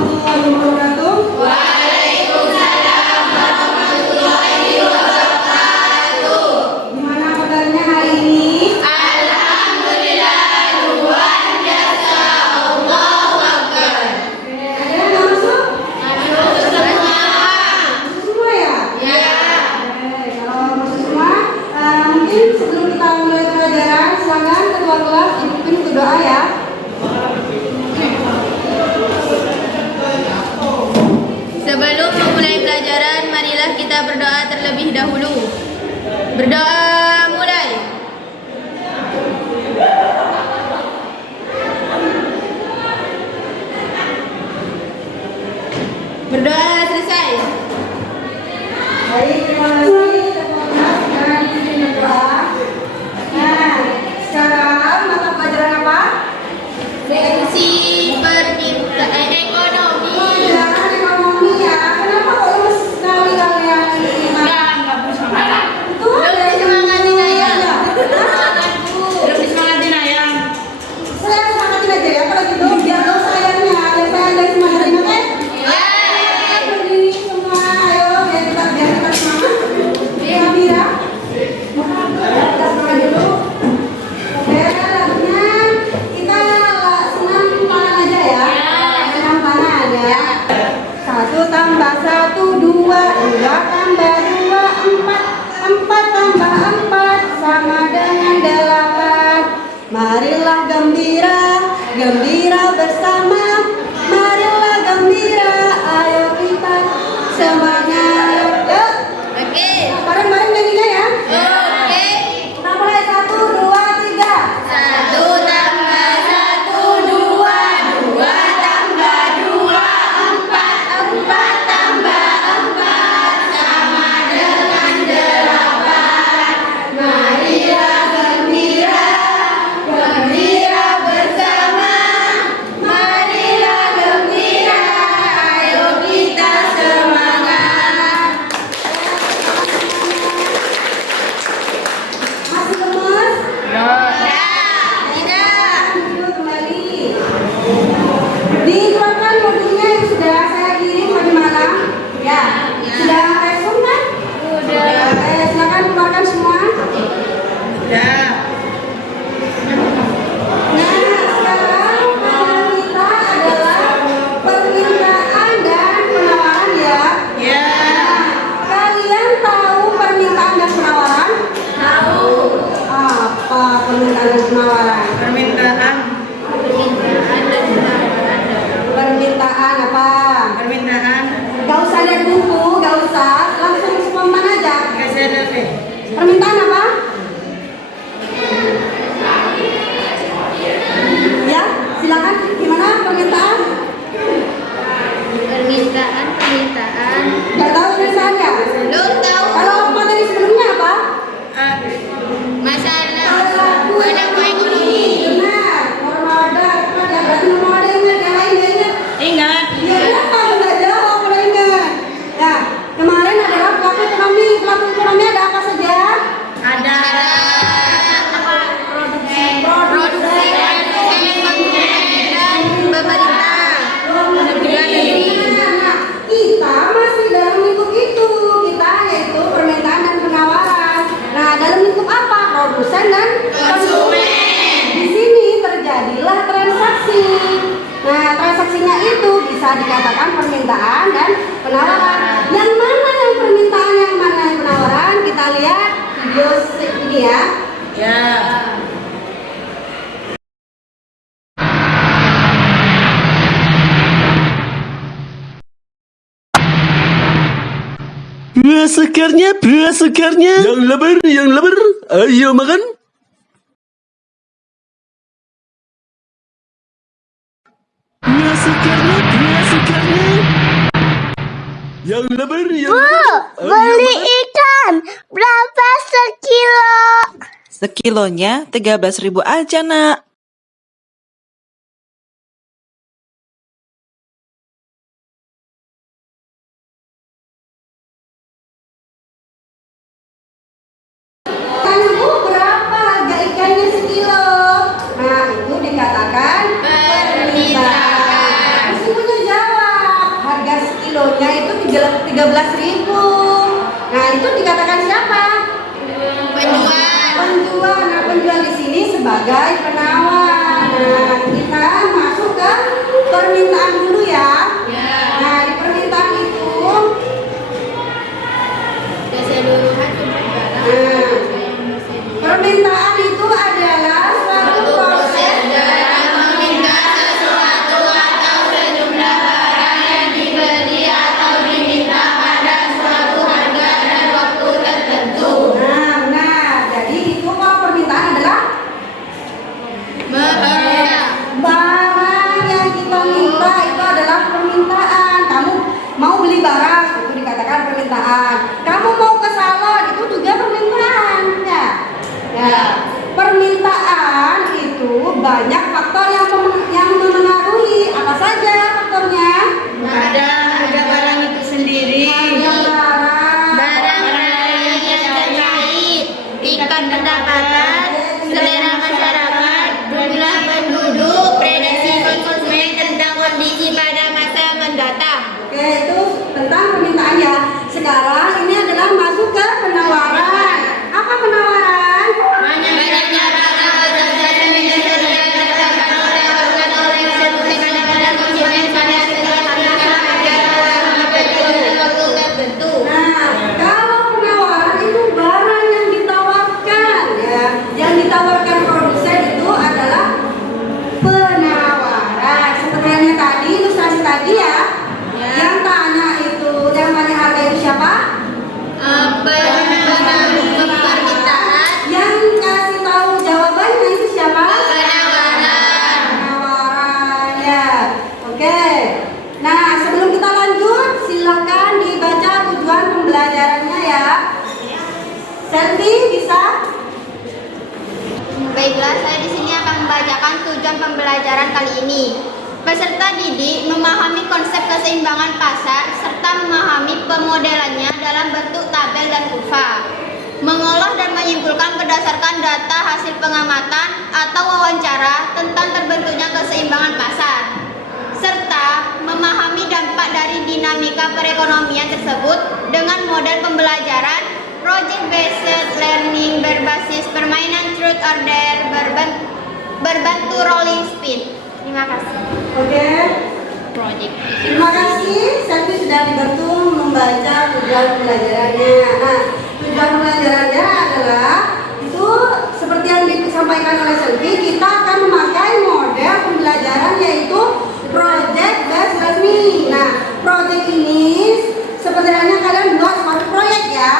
warahmatullahi wabarakatuh. Waalaikumsalam warahmatullahi wabarakatuh. Gimana kabarnya hari ini? Alhamdulillah, luar biasa. Allahu Akbar. Ada yang nggak masuk? Masuk semua. Masuk semua ya? Ya. Kalau masuk semua, mungkin sebelum kita mulai pelajaran, silakan ketua kelas dipimpin untuk doa ya. Sebelum memulai pelajaran, marilah kita berdoa terlebih dahulu. Berdoa mulai. Berdoa selesai. Baik, terima kasih ketua kelas dan pimpin berdoa. Nah, sekarang mata pelajaran apa? Fungsi permintaan ekonomi. Pelajaran ekonomi ya. Kenapa kok lemes sekali kalian ini? Enggak bersemangat. Itu ada yang Semangatin ayah. ya. Belum disemangatin ayam. Saya semangatin aja ya kalau gitu biar tahu sayangnya. Ada saya ada semangatin oke? Berdiri semua, ayo biar kita semangat. Kamera. Kita semangat dulu. Oke, lagunya kita senam panah aja ya. Senam panah ya. 1 tambah 1 2, 2 tambah 2 4, 4 tambah 4 sama dengan 8. Marilah gembira, gembira bersama. Marilah gembira, ayo kita semangat. Yuk, Oke. bareng-bareng nyanyinya ya. Oke. Kita mulai 1 2 3. 1 tambah 1 2, 2 tambah 2 4, 4 tambah 4 sama dengan 8. Marilah gembira, gembira bersama. Marilah gembira, ayo kita semangat. Masih lemes? Tidak. Dulu kembali. Dikeluarkan modulnya yang sudah saya kirim tadi malam. Ya. Sudah respon kan? Udah. Silakan keluarkan semua. Ya. Nah, sekarang pelajaran kita adalah permintaan dan penawaran ya. Ya. Kalian tahu permintaan dan penawaran? Tahu. Apa permintaan dan penawaran? Permintaan. Permintaan dan penawaran. Permintaan apa? Permintaan. Gak usah lihat buku, gak usah, langsung spontan aja. Kasih ada apa? Permintaan apa? Ya, silakan. Gimana permintaan? Permintaan. Gak tahu tulisannya? Belum tahu. Kalau materi sebelumnya apa? Masalah Perilaku ekonomi. Benar. Norma ada. Ya, berarti norma ada ingat. Yang lain gak ingat? Ingat. Ya, kenapa? Udah jawab, udah ingat. Ya, kemarin adalah pelaku ekonomi. Pelaku ekonomi ada apa saja? Ada. Produksi dan pemerintah. Nah, kita masih dalam lingkup itu. Kita yaitu permintaan dan penawaran. Nah, dalam lingkup apa? Produsen dan konsumen. Di sini terjadilah transaksi. Nah, transaksinya itu bisa dikatakan permintaan dan penawaran. Yang mana yang permintaan, yang mana yang penawaran? Kita lihat video ini ya. Ya. Buah segarnya, yang lebar, ayo makan. Buah segarnya, yang lebar, ayo Beli makan. ikan berapa sekilo? Sekilonya 13.000 aja, Nak. Tanya Bu, berapa harga ikannya sekilo? Nah, itu dikatakan permintaan. Terus ibunya jawab, 13.000. Nah, itu dikatakan siapa? Penjual. Penjual. Nah, penjual di sini sebagai penawar. Nah, kita masuk ke permintaan dulu ya. Nah, di permintaan itu permintaan itu adalah suatu proses dalam meminta sesuatu atau sejumlah barang yang dibeli atau diminta pada suatu harga dan waktu tertentu. Nah, benar. Jadi itu kalau permintaan adalah barang yang kita minta itu adalah permintaan. Kamu mau beli barang itu dikatakan permintaan. Kamu mau ke salon itu juga permintaan. Ya, permintaan itu banyak faktor yang memengaruhi. Apa saja faktornya? Ada barang itu sendiri. Barang yang terkait, tingkat pendapatan, selera masyarakat, jumlah penduduk, prediksi konsumen tentang kondisi pada masa mendatang. Oke, itu tentang permintaan ya. Sekarang ini adalah masuk ke penawaran. Apa penawaran? Banyaknya barang atau jasa yang ditawarkan oleh organ oleh institusi pada konsumen pada setiap harga waktu tertentu. Nah, kalau penawaran itu barang yang ditawarkan ya. Yang ditawarkan produsen itu adalah penawaran. Seperti yang tadi, ilustrasi tadi ya. Yang tanya itu, yang tanya harga itu siapa? Permintaan. Yang kasih tahu jawabannya itu siapa? Penawaran. Penawaran ya. Oke. Nah, sebelum kita lanjut, silakan dibaca tujuan pembelajarannya ya. Selfie bisa? Baiklah, saya di sini akan membacakan tujuan pembelajaran kali ini. Peserta didik memahami konsep keseimbangan pasar serta memahami pemodelannya dalam bentuk tabel dan kurva. Mengolah dan menyimpulkan berdasarkan data hasil pengamatan atau wawancara tentang terbentuknya keseimbangan pasar. Serta memahami dampak dari dinamika perekonomian tersebut dengan model pembelajaran project based learning berbasis permainan truth order berbentuk rolling spin. Terima kasih. Oke. Project. Terima kasih. Selfie sudah dibantu membaca tujuan pembelajarannya. Nah, tujuan pembelajarannya adalah itu seperti yang disampaikan oleh Selfie, kita akan memakai model pembelajaran yaitu project based learning. Nah, project ini seperti halnya kalian buat suatu proyek ya.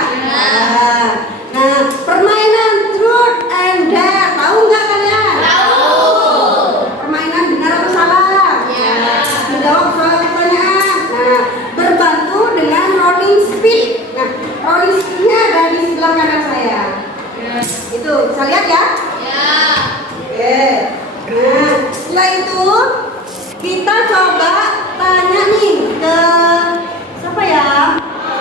Nah, permainan truth and dare, tahu nggak kalian? Permainan benar atau salah? Menjawab soal pertanyaan. Nah, berbantu dengan rolling speed. Nah, rolling speednya ada di sebelah kanan saya. Itu bisa lihat ya? Oke. Nah, setelah itu kita coba tanya nih ke siapa ya?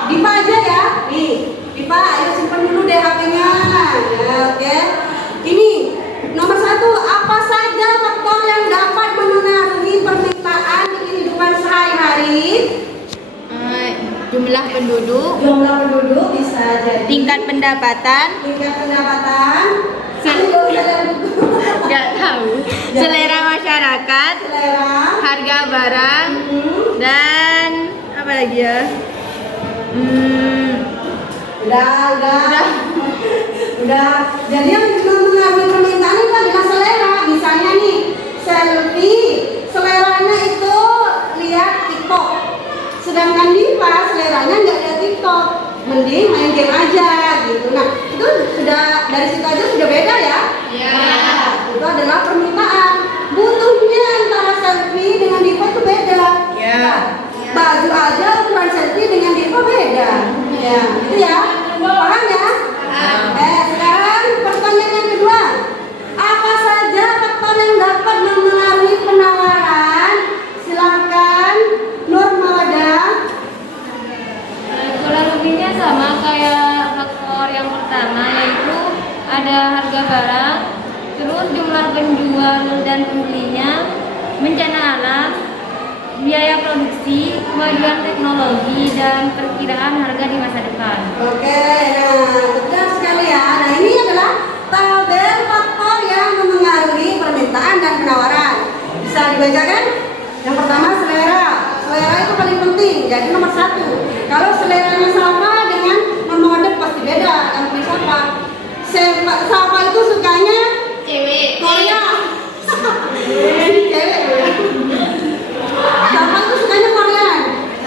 Diva aja ya. Nih, Diva, ayo simpan dulu deh HP-nya. Ya, oke. Ini nomor 1, apa saja faktor yang dapat memengaruhi permintaan di kehidupan sehari-hari? Jumlah penduduk, Jumlah penduduk bisa jadi tingkat pendapatan, nggak tahu, selera masyarakat, selera, harga barang, dan apa lagi ya? udah. Jadi yang mempengaruhi permintaan itu adalah selera. Misalnya nih, Selfie, seleranya itu lihat TikTok. Sedangkan Diva seleranya nggak lihat TikTok, mending main game aja gitu. Nah, itu sudah dari situ aja sudah beda ya. Nah, itu adalah permintaan. Butuhnya antara Selfie dengan Diva itu beda. Baju aja ukuran Selfie dengan Diva beda. Ya, itu ya. Paham ya? Sekarang pertanyaan yang kedua. Apa saja faktor yang dapat mempengaruhi penawaran? Silakan Nur Mawada. Kurang lebihnya sama kayak faktor yang pertama, yaitu ada harga barang, terus jumlah penjual dan pembelinya, bencana alam, biaya produksi, kemajuan teknologi, dan perkiraan harga di masa depan. Oke, nah betul sekali ya. Nah ini adalah tabel faktor yang memengaruhi permintaan dan penawaran. Bisa dibacakan? Yang pertama selera. Selera itu paling penting, jadi nomor 1. Kalau seleranya sama dengan nomor pasti beda. Yang pilih siapa? Siapa itu sukanya? Cewek. Korea. Ini cewek. Siapa itu sukanya Korean?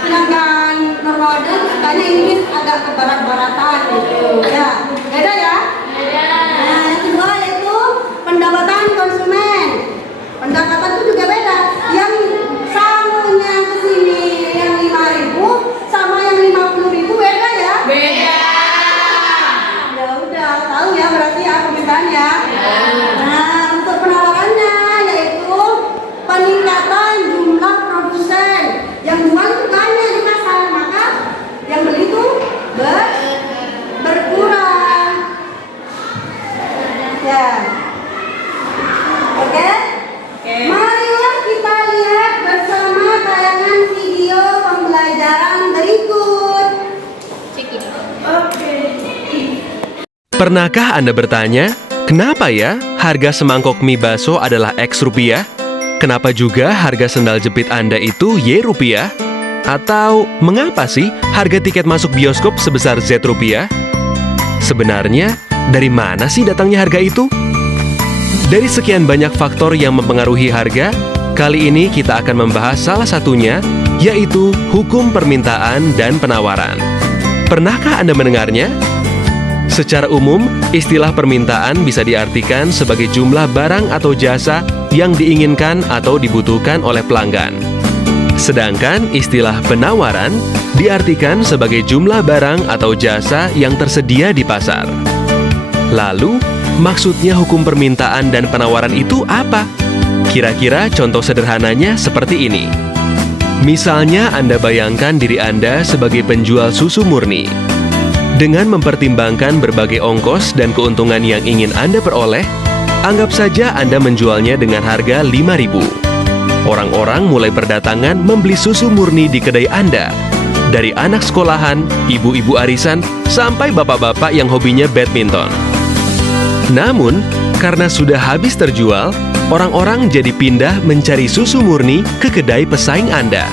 Sedangkan Norwada itu sukanya Inggris agak ke barat-baratan gitu. Ya, beda ya? Beda. Nah, yang kedua yaitu pendapatan konsumen. Pendapatan itu juga beda. Yang samunya ke sini yang 5.000 sama yang 50.000 beda ya? Beda. Ya udah, tahu ya berarti ya permintaannya. Nah, untuk penawarannya yaitu peningkatan jumlah produsen. Yang jual itu banyak di pasar, maka yang beli itu berkurang. Ya. Oke? Marilah kita lihat bersama tayangan video pembelajaran berikut. Pernahkah Anda bertanya, kenapa ya harga semangkok mie bakso adalah X rupiah? Kenapa juga harga sendal jepit Anda itu Y rupiah? Atau mengapa sih harga tiket masuk bioskop sebesar Z rupiah? Sebenarnya, dari mana sih datangnya harga itu? Dari sekian banyak faktor yang mempengaruhi harga, kali ini kita akan membahas salah satunya, yaitu hukum permintaan dan penawaran. Pernahkah Anda mendengarnya? Secara umum, istilah permintaan bisa diartikan sebagai jumlah barang atau jasa yang diinginkan atau dibutuhkan oleh pelanggan. Sedangkan istilah penawaran diartikan sebagai jumlah barang atau jasa yang tersedia di pasar. Lalu, maksudnya hukum permintaan dan penawaran itu apa? Kira-kira contoh sederhananya seperti ini. Misalnya Anda bayangkan diri Anda sebagai penjual susu murni. Dengan mempertimbangkan berbagai ongkos dan keuntungan yang ingin Anda peroleh, anggap saja Anda menjualnya dengan harga 5.000. Orang-orang mulai berdatangan membeli susu murni di kedai Anda. Dari anak sekolahan, ibu-ibu arisan, sampai bapak-bapak yang hobinya badminton. Namun, karena sudah habis terjual, orang-orang jadi pindah mencari susu murni ke kedai pesaing Anda.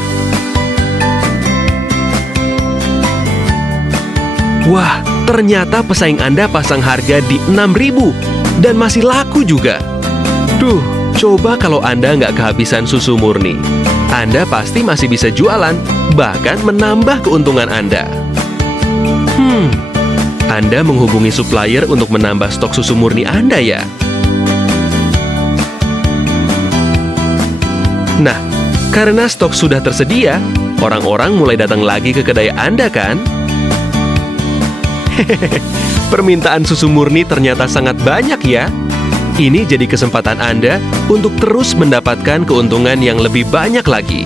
Wah, ternyata pesaing Anda pasang harga di 6.000 dan masih laku juga. Duh, coba kalau Anda nggak kehabisan susu murni. Anda pasti masih bisa jualan, bahkan menambah keuntungan Anda. Anda menghubungi supplier untuk menambah stok susu murni Anda ya? Nah, karena stok sudah tersedia, orang-orang mulai datang lagi ke kedai Anda kan? Permintaan susu murni ternyata sangat banyak ya. Ini jadi kesempatan Anda untuk terus mendapatkan keuntungan yang lebih banyak lagi.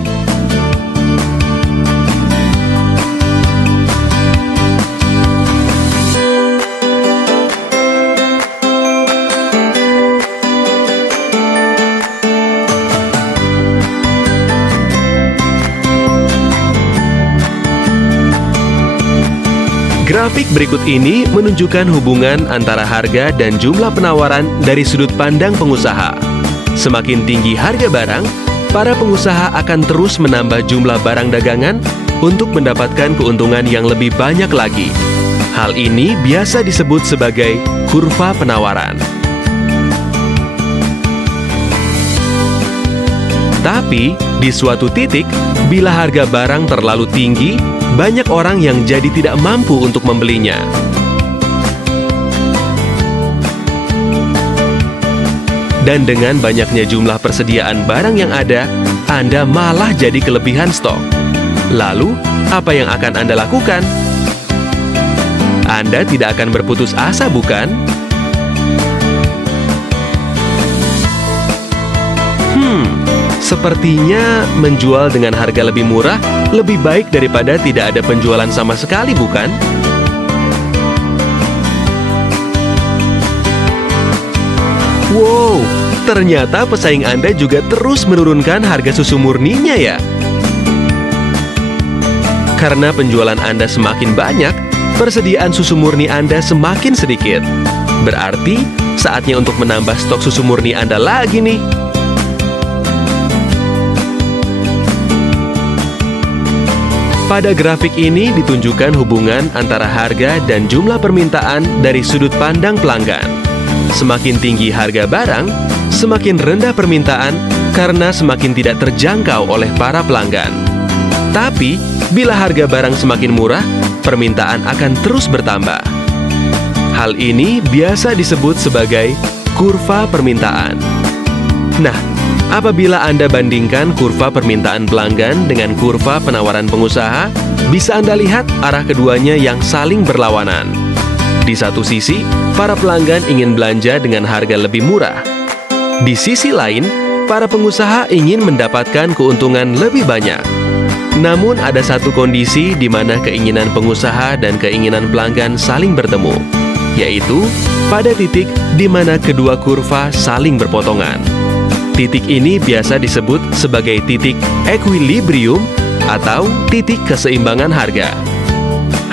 Grafik berikut ini menunjukkan hubungan antara harga dan jumlah penawaran dari sudut pandang pengusaha. Semakin tinggi harga barang, para pengusaha akan terus menambah jumlah barang dagangan untuk mendapatkan keuntungan yang lebih banyak lagi. Hal ini biasa disebut sebagai kurva penawaran. Tapi, di suatu titik, bila harga barang terlalu tinggi, banyak orang yang jadi tidak mampu untuk membelinya. Dan dengan banyaknya jumlah persediaan barang yang ada, Anda malah jadi kelebihan stok. Lalu, apa yang akan Anda lakukan? Anda tidak akan berputus asa, bukan? Sepertinya menjual dengan harga lebih murah lebih baik daripada tidak ada penjualan sama sekali, bukan? Wow, ternyata pesaing Anda juga terus menurunkan harga susu murninya ya. Karena penjualan Anda semakin banyak, persediaan susu murni Anda semakin sedikit. Berarti saatnya untuk menambah stok susu murni Anda lagi nih. Pada grafik ini ditunjukkan hubungan antara harga dan jumlah permintaan dari sudut pandang pelanggan. Semakin tinggi harga barang, semakin rendah permintaan karena semakin tidak terjangkau oleh para pelanggan. Tapi, bila harga barang semakin murah, permintaan akan terus bertambah. Hal ini biasa disebut sebagai kurva permintaan. Nah, apabila Anda bandingkan kurva permintaan pelanggan dengan kurva penawaran pengusaha, bisa Anda lihat arah keduanya yang saling berlawanan. Di satu sisi, para pelanggan ingin belanja dengan harga lebih murah. Di sisi lain, para pengusaha ingin mendapatkan keuntungan lebih banyak. Namun ada satu kondisi di mana keinginan pengusaha dan keinginan pelanggan saling bertemu, yaitu pada titik di mana kedua kurva saling berpotongan. Titik ini biasa disebut sebagai titik equilibrium atau titik keseimbangan harga.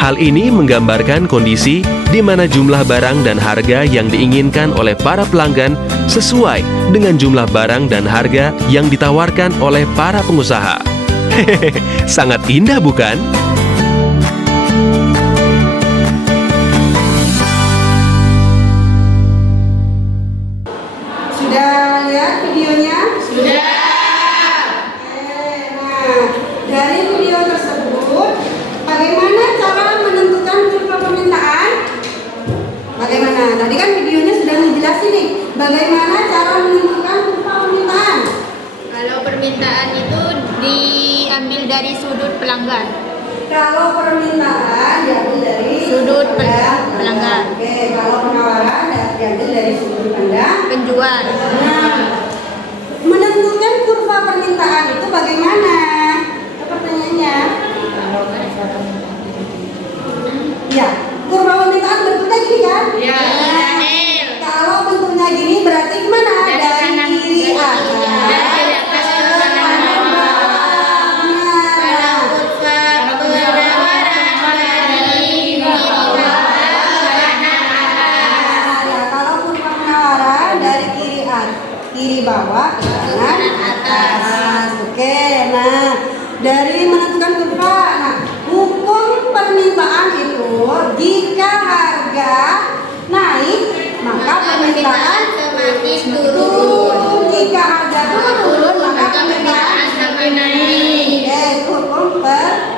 Hal ini menggambarkan kondisi di mana jumlah barang dan harga yang diinginkan oleh para pelanggan sesuai dengan jumlah barang dan harga yang ditawarkan oleh para pengusaha. Hehehe, sangat indah bukan? Sudah lihat videonya? Sudah. Nah, dari video tersebut, bagaimana cara menentukan kurva permintaan? Bagaimana? Tadi kan videonya sudah menjelaskan nih, bagaimana cara menentukan kurva permintaan? Kalau permintaan itu diambil dari sudut pelanggan. Kalau permintaan diambil dari Sudut pelanggan. Oke, kalau penawaran diambil dari sudut pandang Penjual. Nah, menentukan kurva permintaan itu bagaimana? Pertanyaannya. Ya, kurva permintaan bentuknya gini kan? Ya. Kalau bentuknya gini berarti gimana? Dari kiri atas. Kiri bawah, kanan atas. Oke, nah dari menentukan kurva, nah hukum permintaan itu jika harga naik maka permintaan semakin turun. Jika harga turun maka permintaan semakin naik. Hukum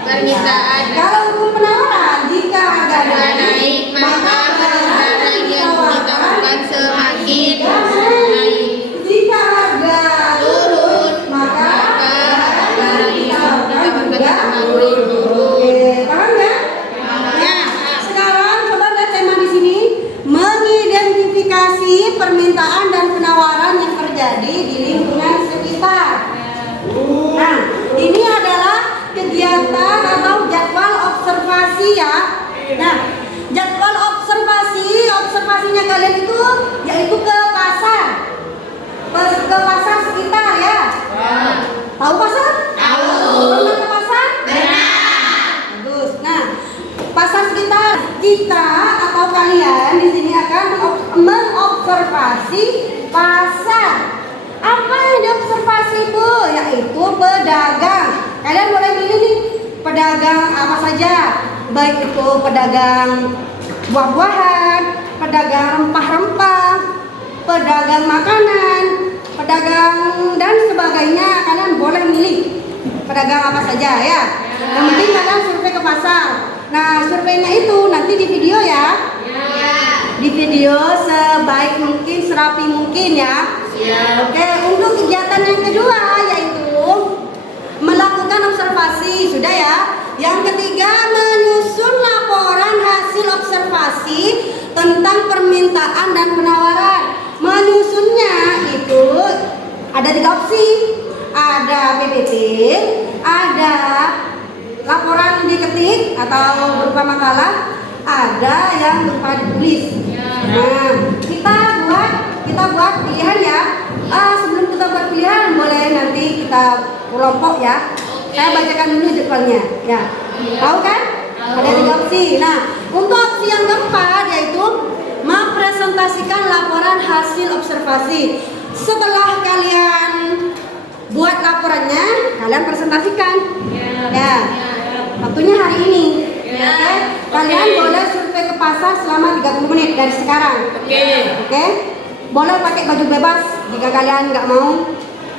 Permintaan. Kalau hukum penawaran, jika harga Naik maka permintaan yang ditawarkan semakin naik. jika harga turun maka Barang yang ditawarkan semakin turun. paham nggak? Ya. Sekarang coba lihat tema di sini, mengidentifikasi permintaan dan penawaran yang terjadi di lingkungan sekitar. Nah, ini adalah kegiatan atau jadwal observasi ya. Nah, jadwal observasinya kalian itu yaitu ke pasar. Ke pasar sekitar ya. Tahu pasar? Tahu. Pernah ke pasar? Pernah. Bagus. Nah, pasar sekitar kita atau kalian di sini akan mengobservasi pasar. Apa yang diobservasi Bu? Yaitu pedagang. Kalian boleh pilih nih pedagang apa saja. Baik itu pedagang buah-buahan, pedagang rempah-rempah, pedagang makanan, pedagang dan sebagainya. Kalian boleh milih pedagang apa saja ya. Yang penting kalian survei ke pasar. Nah, surveinya itu nanti di video ya. Di video sebaik mungkin, serapi mungkin ya. Oke, untuk kegiatan yang kedua yaitu melakukan observasi, sudah ya. Yang ketiga, menyusun laporan hasil observasi tentang permintaan dan penawaran. Menyusunnya itu ada 3 opsi. Ada PPT, ada laporan diketik atau berupa makalah, ada yang berupa ditulis. Nah, kita buat pilihan ya. Sebelum kita buat pilihan, boleh nanti kita kelompok ya. Saya bacakan dulu jadwalnya. Ya, tahu kan? Ada 3 opsi. Nah, untuk opsi yang keempat yaitu mempresentasikan laporan hasil observasi. Setelah kalian buat laporannya, kalian presentasikan. Ya, waktunya hari ini. Oke, kalian boleh survei ke pasar selama 30 menit dari sekarang. Oke, boleh pakai baju bebas jika kalian nggak mau.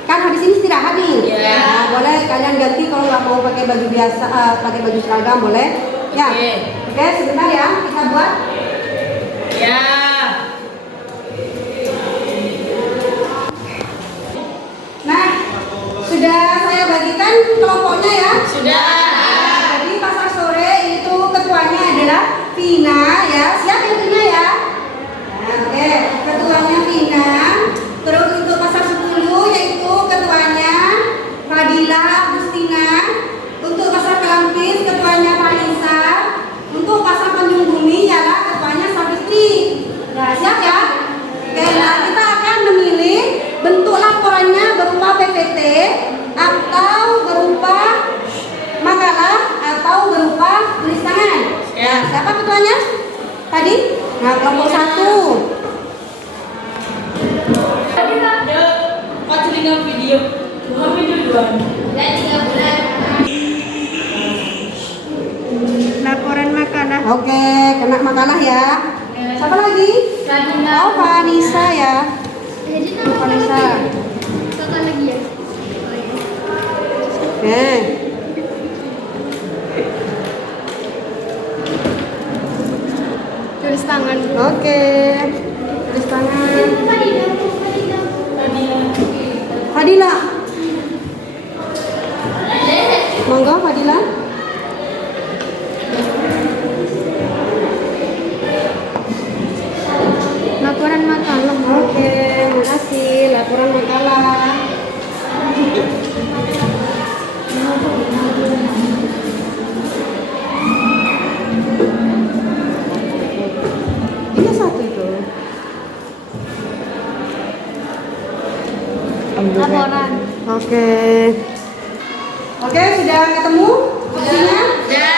Kan habis ini istirahat nih. Nah, boleh kalian ganti kalau nggak mau pakai baju biasa, pakai baju seragam boleh. Ya, oke, sebentar ya kita buat. Ya. Nah, sudah saya bagikan kelompoknya ya. Sudah. Jadi pasar sore itu ketuanya adalah Vina ya. Siap ya Vina ya? Nah, oke, ketuanya Vina. Terus untuk pasar 10 yaitu ketuanya Fadila Agustina. Untuk pasar Kelampis ketuanya Vanessa. Untuk pasar Tanjung Bumi ialah ketuanya Savitri. Nah, siap ya? Oke, nah kita akan memilih bentuk laporannya berupa PPT atau berupa makalah atau berupa tulis tangan. Ya, siapa ketuanya? Tadi? Nah, kelompok 1. Video. Dan 3 bulan. Laporan makalah. Oke, kena makalah ya. Siapa lagi? Oh, Vanessa ya. Jadi nama Vanessa. kakak lagi ya. Oke. Tulis tangan. Oke. Tulis tangan. Fadila. Monggo Fadila. Laporan makalah. Oke, makasih. Laporan makalah. Ini satu itu. Laporan. Oke. Oke, sudah ketemu opsinya? Sudah.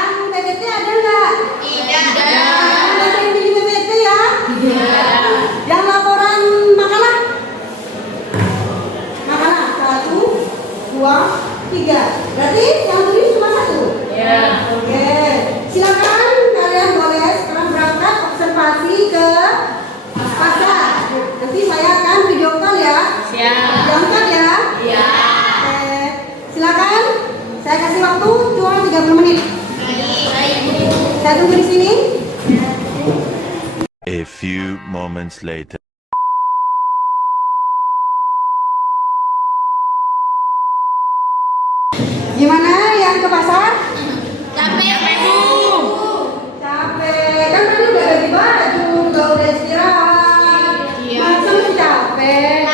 Yang PPT ada nggak? Tidak. Ada yang bikin PPT ya? Yang laporan makalah? Makalah 1, 2, 3. Berarti yang tulis cuma 1? Ya. Oke. Silakan kalian boleh sekarang berangkat observasi ke pasar. Nanti saya akan video call ya. Siap. Berangkat ya? Ya. Oke. Silakan. Saya kasih waktu cuma 30 menit. Saya tunggu di sini. A few moments later. Gimana yang ke pasar? Capek, Bu. Capek. Kan tadi udah ganti baju, udah istirahat. Masa masih capek?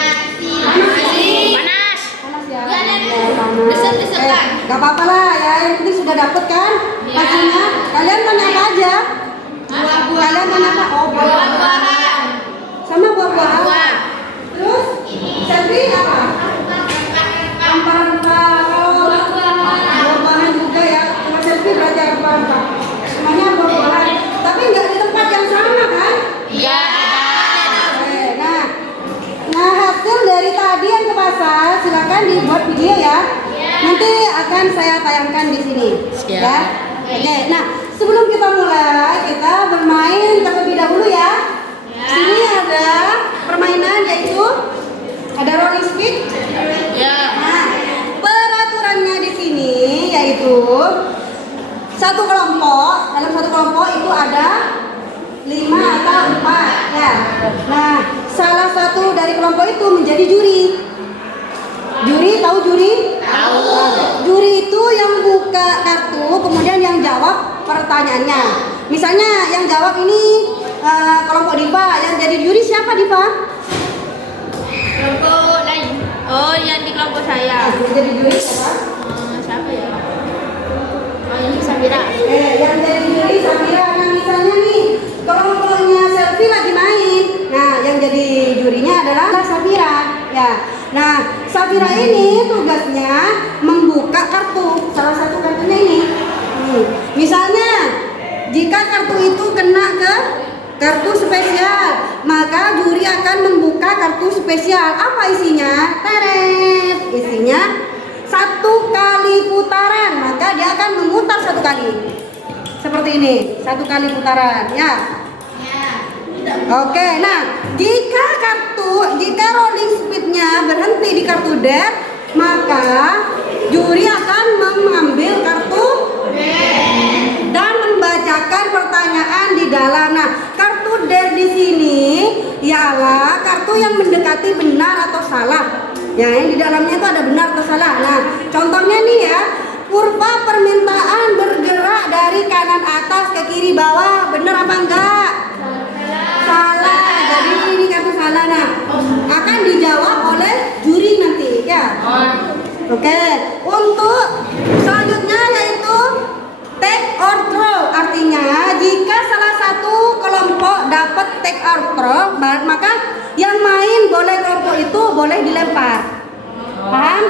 Panas. Panas ya? Iya, desek-desekan. Gak apa-apa lah ya, yang penting sudah dapet kan hasilnya. Kalian tanya apa aja? Kalian tanya apa? Oh, Buah-buahan. sama buah-buahan. Buah. Terus, Selfie apa? Rempah-rempah. Kalau buah-buahan juga ya. Kalau selfie berarti rempah-rempah. Semuanya buah-buahan. Tapi nggak di tempat yang sama kan? Iya. Oke, nah hasil dari tadi yang ke pasar silakan dibuat video ya. Nanti akan saya tayangkan di sini. Siap. Ya. Oke, nah sebelum kita mulai kita bermain terlebih dahulu ya. Sini ada permainan yaitu ada rolling stick. Ya. Nah, peraturannya di sini yaitu satu kelompok, dalam satu kelompok itu ada 5 atau 4 ya. Nah, salah satu dari kelompok itu menjadi juri. Juri, tahu juri? Tahu. Juri itu yang buka kartu, kemudian yang jawab pertanyaannya. Misalnya yang jawab ini kelompok Diva, yang jadi juri siapa Diva? Kelompok lain. Oh, yang di kelompok saya. Yang jadi juri siapa? Siapa ya? Oh, ini Samira. Yang jadi juri Samira. Nah misalnya nih kelompoknya Selfie lagi main. Nah yang jadi jurinya adalah Samira. Ya. Nah, Safira ini tugasnya membuka kartu. Salah satu kartunya ini. Misalnya, jika kartu itu kena ke kartu spesial, maka juri akan membuka kartu spesial. Apa isinya? Teret. Isinya 1 kali putaran, maka dia akan memutar 1 kali. Seperti ini, 1 kali putaran, ya. Oke, nah jika rolling speednya berhenti di kartu der, maka juri akan mengambil kartu dan membacakan pertanyaan di dalam. Nah, kartu der di sini ialah kartu yang mendekati benar atau salah. Ya, yang di dalamnya itu ada benar atau salah. Nah, contohnya nih ya, kurva permintaan bergerak dari kanan atas ke kiri bawah, benar apa enggak? Salah. Jadi ini kartu salah. Nah, akan dijawab oleh juri nanti, ya. Oke. Untuk selanjutnya yaitu take or throw. Artinya jika salah satu kelompok dapat take or throw, maka yang main boleh kelompok itu boleh dilempar. Paham?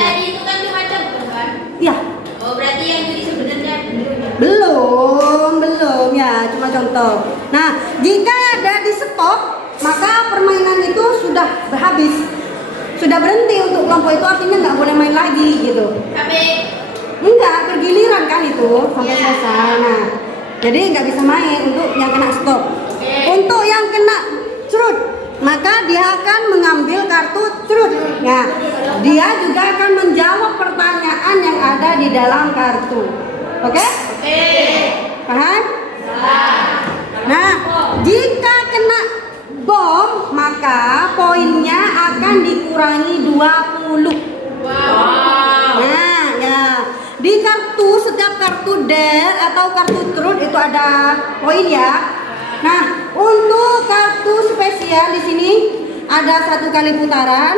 Tadi itu kan cuma contoh kan? Iya. Oh, berarti yang jadi sebenarnya Belum ya, cuma contoh. Nah, jika ada di stop, maka permainan itu sudah habis, sudah berhenti untuk kelompok itu, artinya nggak boleh main lagi gitu. Enggak, bergiliran kan itu sampai selesai. Nah, jadi nggak bisa main untuk yang kena stop. Untuk yang kena cerut, maka dia akan mengambil kartu cerut. Nah, dia juga akan menjawab pertanyaan yang ada di dalam kartu. Oke? Paham? Nah, jika kena bom, maka poinnya akan dikurangi 20. Nah, ya. Di kartu, setiap kartu der atau kartu trut itu ada poin ya. Nah, untuk kartu spesial di sini ada 1 kali putaran.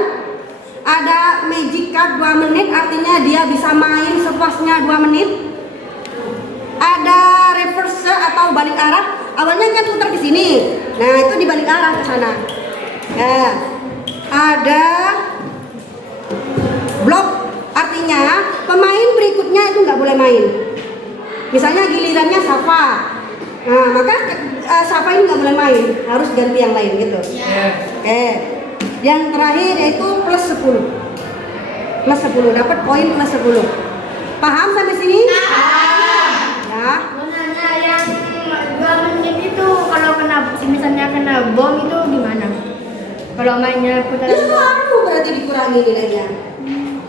Ada magic card 2 menit, artinya dia bisa main sepuasnya 2 menit. Ada reverse atau balik arah. Awalnya kan putar ke sini. Nah, itu dibalik arah ke sana. Nah, ada blok, artinya pemain berikutnya itu nggak boleh main. Misalnya gilirannya Safa. Nah, maka Safa ini nggak boleh main, harus ganti yang lain gitu. Oke. Yang terakhir yaitu plus 10. Plus 10, dapat poin plus 10. Paham sampai sini? Ya. Gunanya yang 2 menit itu kalau misalnya kena bom itu gimana? Kalau mainnya putaran Itu baru berarti dikurangi nilainya.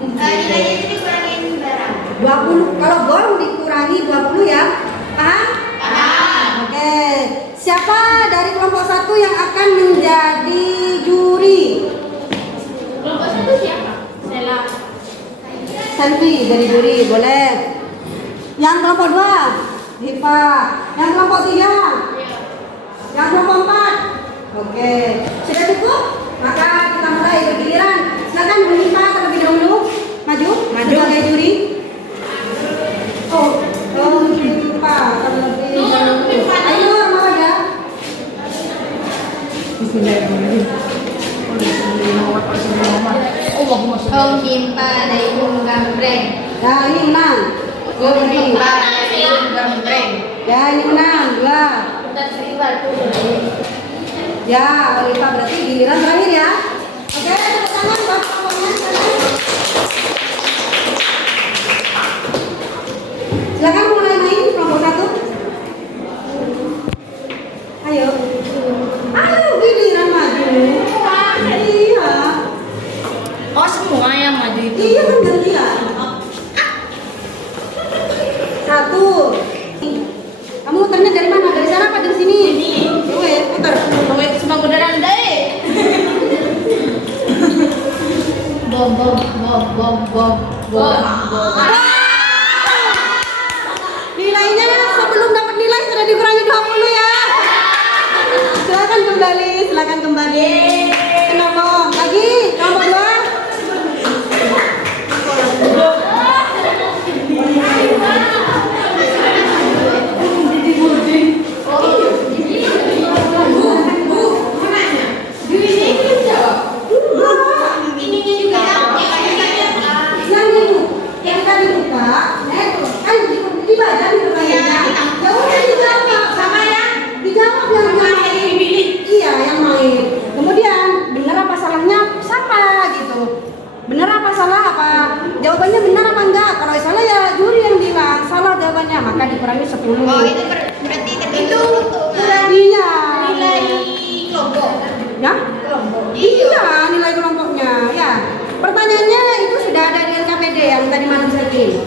nilainya itu dikurangin berapa? 20. Kalau bom dikurangi 20 ya. Paham? Oke. Siapa dari kelompok 1 yang akan menjadi juri? Kelompok 1 siapa? Sela. Selfie dari juri, boleh. Yang kelompok 2, Diva. Yang kelompok 3, yang kelompok 4. Oke, sudah cukup? Maka kita mulai bergiliran. Silakan Bu Diva terlebih dahulu. Maju sebagai juri. Oh, Diva terlebih dahulu. Ayo, mau ya. Bismillahirrahmanirrahim. Om Simpa dari Bung Gambreng. Nah, ini menang. Om Simpa dari Bung Gambreng. Ya, ini menang. 2. Ya, Oliva berarti giliran terakhir ya. Oke, tepuk tangan buat kelompoknya. Silakan mulai main kelompok 1. Ayo. Ayo giliran maju. Iya. Oh, semua yang maju itu. Iya kan gantian. 1. Kamu muternya dari mana? Dari sana apa dari sini? Weh, putar. Kowe semua beneran deh. Bom bom bom bom bom bom. Nilainya sebelum dapat nilai sudah dikurangi 20 ya. Silakan kembali, silakan kembali. Kenapa? Lagi, kelompok 2. Oh, itu berarti tergantung keuntungan. Iya. Nilai kelompok. Ya? Iya, nilai kelompoknya. Ya. Pertanyaannya itu sudah ada di LKPD yang tadi malam saya kirim.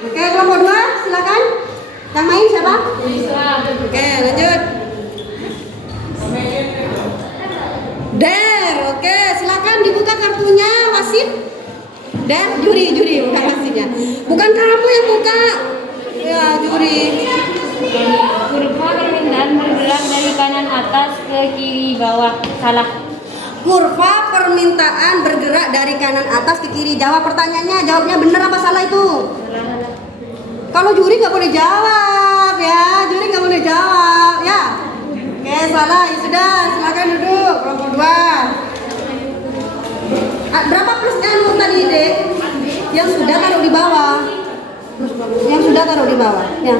Oke, kelompok 2 silakan. Yang main siapa? Oke, lanjut. Der, oke, silakan dibuka kartunya wasit. Der, juri bukan wasitnya. Bukan kamu yang buka. Ya, juri. Kurva permintaan bergerak dari kanan atas ke kiri bawah. Salah. Kurva permintaan bergerak dari kanan atas ke kiri. Jawab pertanyaannya, jawabnya benar apa salah itu? Kalau juri nggak boleh jawab ya, juri nggak boleh jawab ya. Oke, salah ya sudah, silakan duduk kelompok 2. Berapa plusnya tadi dek? Yang sudah taruh di bawah. Yang sudah taruh di bawah. Ya.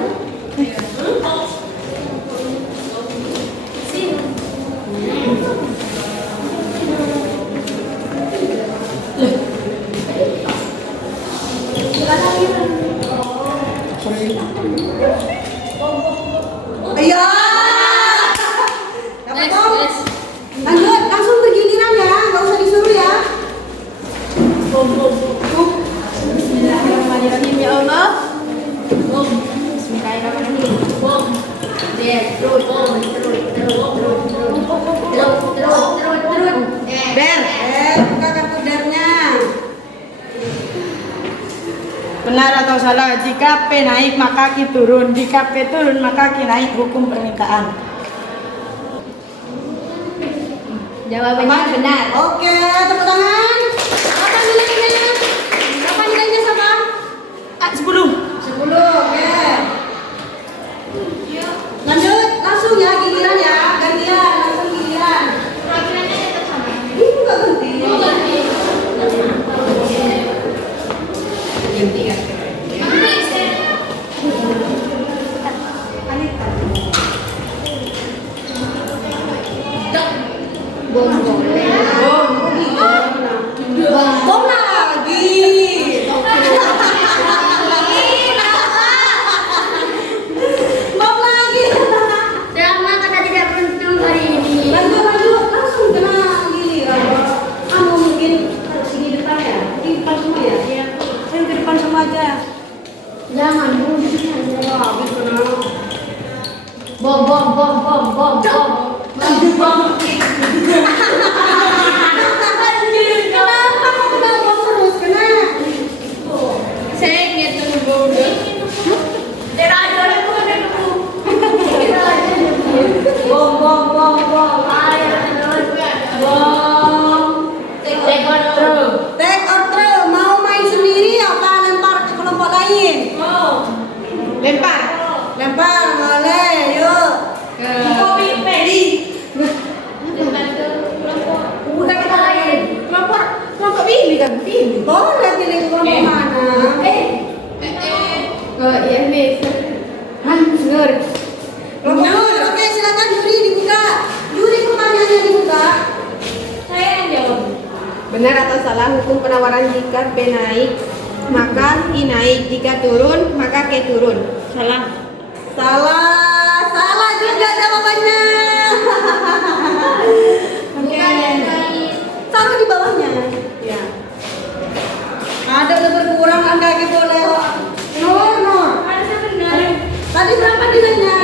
Ayo. Lanjut, langsung bergiliran ya, nggak usah disuruh ya. Bismillahirrahmanirrahim ya Allah. Bismillahirrahmanirrahim. Der, buka kartu dernya. Benar atau salah? Jika P naik maka Q turun. Jika P turun maka Q naik. Hukum permintaan. Jawabannya benar. Oke, tepuk tangan. Apa nilainya? Apa nilainya sama? 10. 10, oke. Lanjut, langsung ya giliran ya, gantian, langsung giliran. Peraturannya tetap sama. Ini enggak ganti. Bom lagi. Bom lagi. Selama kata tidak beruntung hari ini. Lanjut, langsung kena giliran. Kamu mungkin harus di depan ya? Di depan semua ya? Iya. Ayo ke depan semua aja. Jangan dulu di sini aja. Wah, habis kena. Bom. Kenapa kok kena bom terus? Kena. Saya ngitung bom. Bom. Take or throw. Mau main sendiri apa lempar ke kelompok lain? Lempar. Lempar, boleh. Yuk. Kopi pedi. Udah kita lain. Kelompok pilih kan? Pilih. Boleh pilih kelompok mana? Iya nih. Nur. Kelompok Nur. Oke, silakan juri dibuka. Juri pertanyaannya dibuka. Saya yang jawab. Benar atau salah hukum penawaran jika P naik maka I naik, jika turun maka Q turun. Salah. Salah juga jawabannya. Taruh di bawahnya. Ya. Ada udah berkurang angka boleh. Nur. Tadi berapa nilainya?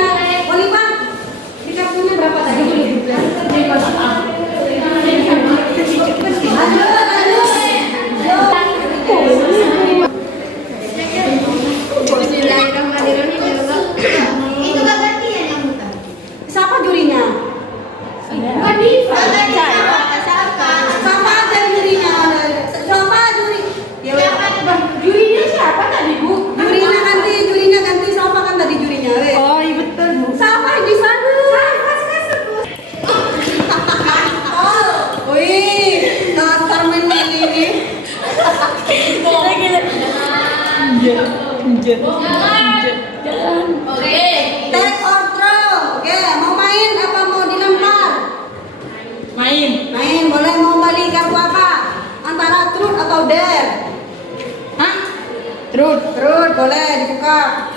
Oliver, di kartunya berapa tadi? Bismillahirrahmanirrahim ya Allah. Itu gak gantian yang bukan. Siapa jurinya? Bukan Diva. Siapa aja jurinya? Siapa juri? Jurinya siapa tadi, Bu? Jurinya ganti. Siapa kan tadi jurinya? Oh, iya betul, Bu. Siapa di sana? Wih, dasar main ini. Jalan. Oke. Terus. Terus boleh dibuka.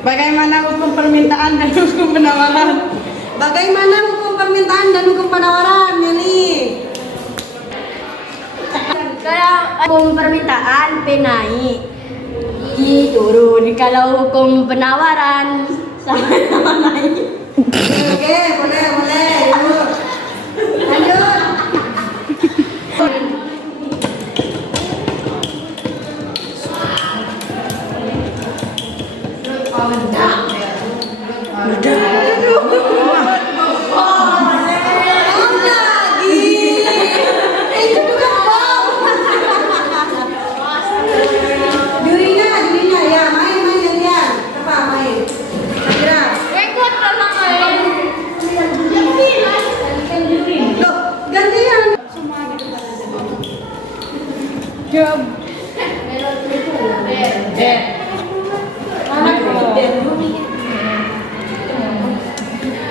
Bagaimana hukum permintaan dan hukum penawaran? Bagaimana hukum permintaan dan hukum penawaran, Meli? Kalau hukum permintaan P naik, I turun. Kalau hukum penawaran sama naik. Oke, boleh. Yuk. Lanjut. Durinya ya, main gantian. Apa main? Kira. Loh, gantian.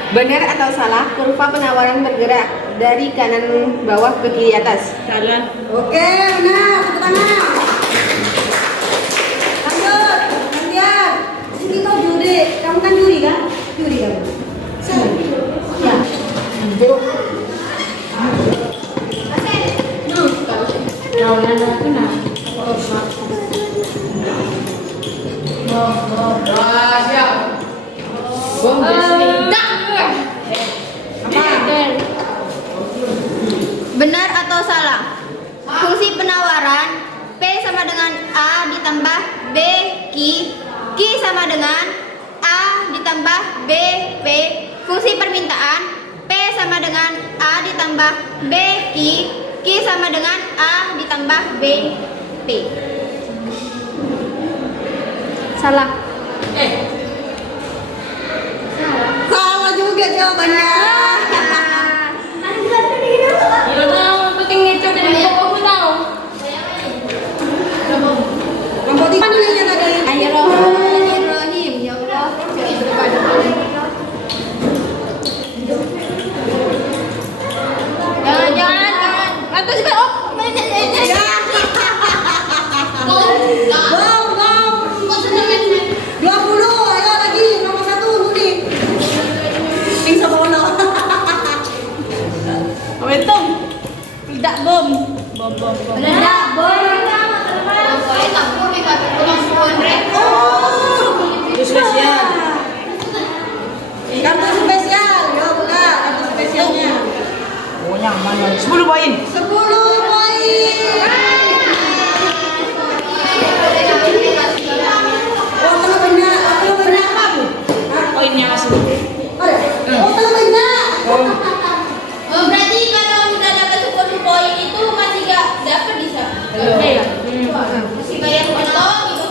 Benar atau salah, kurva penawaran bergerak dari kanan bawah ke kiri atas? Salah. Oke, benar. Tepuk tangan. Lanjut. Gantian. Sini kau juri. Kamu kan juri kan? Juri kamu. Sana. Ya. Benar atau salah? Fungsi penawaran P sama dengan A ditambah B Q, Q sama dengan A ditambah B P. Fungsi permintaan P sama dengan A ditambah B Q, Q sama dengan A ditambah B P. Salah. Salah juga jawabannya. Nomor 3 mana yang tadi? Bismillahirrahmanirrahim. Ya Allah. Jangan. Atau juga Bom. 20, ayo lagi nomor 1 Nudi. Sing sabono. Hitung. Tidak bom. meledak bom. Itu spesial. Kartu spesial. Yo, buka kartu spesialnya. Oh, nyaman. 10 poin. 10 poin. Oh, kalau banyak apa, Bu? Poinnya masih. Oh, kalau banyak. Oh, berarti kalau udah dapat 10 poin itu masih gak dapat bisa. Iya. Masih bayar potong gitu.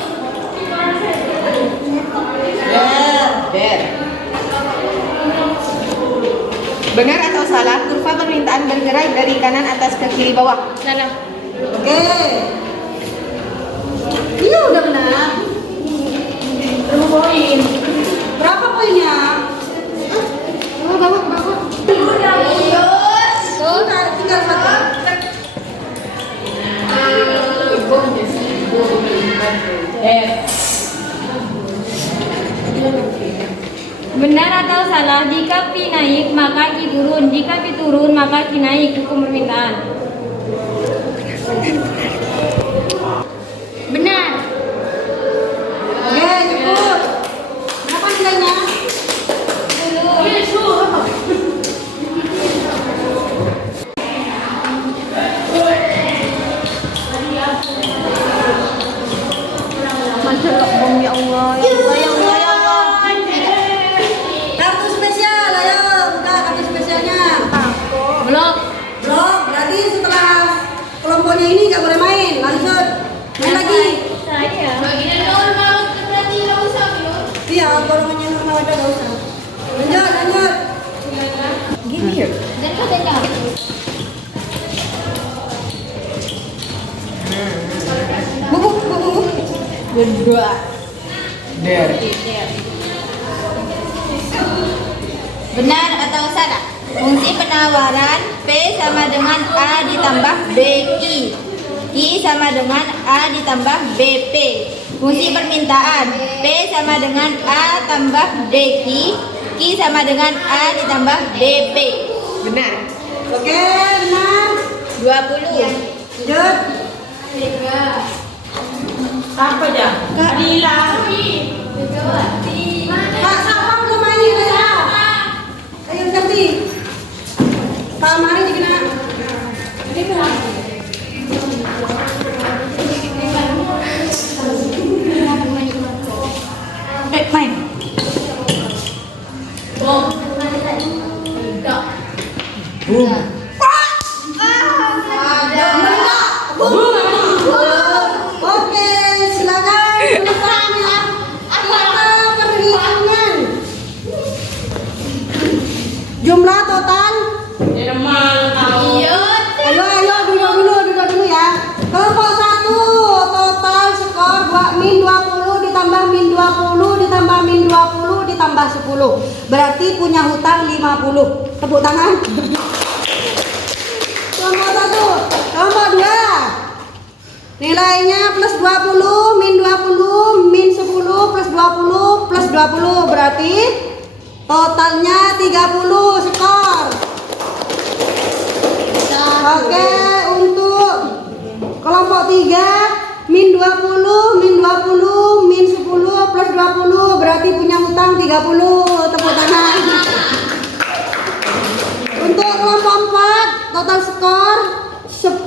Der. Benar atau salah, kurva permintaan bergerak dari kanan atas ke kiri bawah? Salah. Oke. Iya, udah benar. Berapa poin? Berapa poinnya? Bawa. Tinggal 1. Benar atau salah, jika Pi naik maka Q turun, jika Pi turun maka Q naik, hukum permintaan. Benar. Oke, cukup. Berapa nilainya? Ya Allah, ya Allah, ya Allah, ya Allah. Kartu spesial, ayo buka kartu spesialnya. Blok. Blok, berarti setelah kelompoknya ini nggak boleh main. Lanjut, main lagi. Saya. Bagian normal berarti nggak usah belum. Iya, golongannya normal ada nggak usah. Lanjut. Give here. Dan katanya. Bubuk. Kedua. Der. Benar atau salah? Fungsi penawaran P sama dengan A ditambah B Q. Q Q sama dengan A ditambah BP. Fungsi permintaan P sama dengan A tambah DQ. Q sama dengan A ditambah BP. Benar. Oke, benar. 20. Lanjut. Apa aja? Adila. Kak, siapa belum main ya? Ayo ganti. Pak Mari juga nak. Main. Oke, silakan tulisan ya. Kata perhitungan. Jumlah total. Ayo, duduk dulu ya. Kelompok 1 total skor min 20 ditambah min 20 ditambah min 20 ditambah 10. Berarti punya hutang 50. Tepuk tangan. Kelompok 1. Kelompok 2. Nilainya plus 20, min 20, min 10, plus 20, plus 20. Berarti totalnya 30 skor. Oke, untuk kelompok 3 min 20, min 20, min 10, plus 20. Berarti punya hutang 30. Tepuk tangan. Untuk kelompok 4 total skor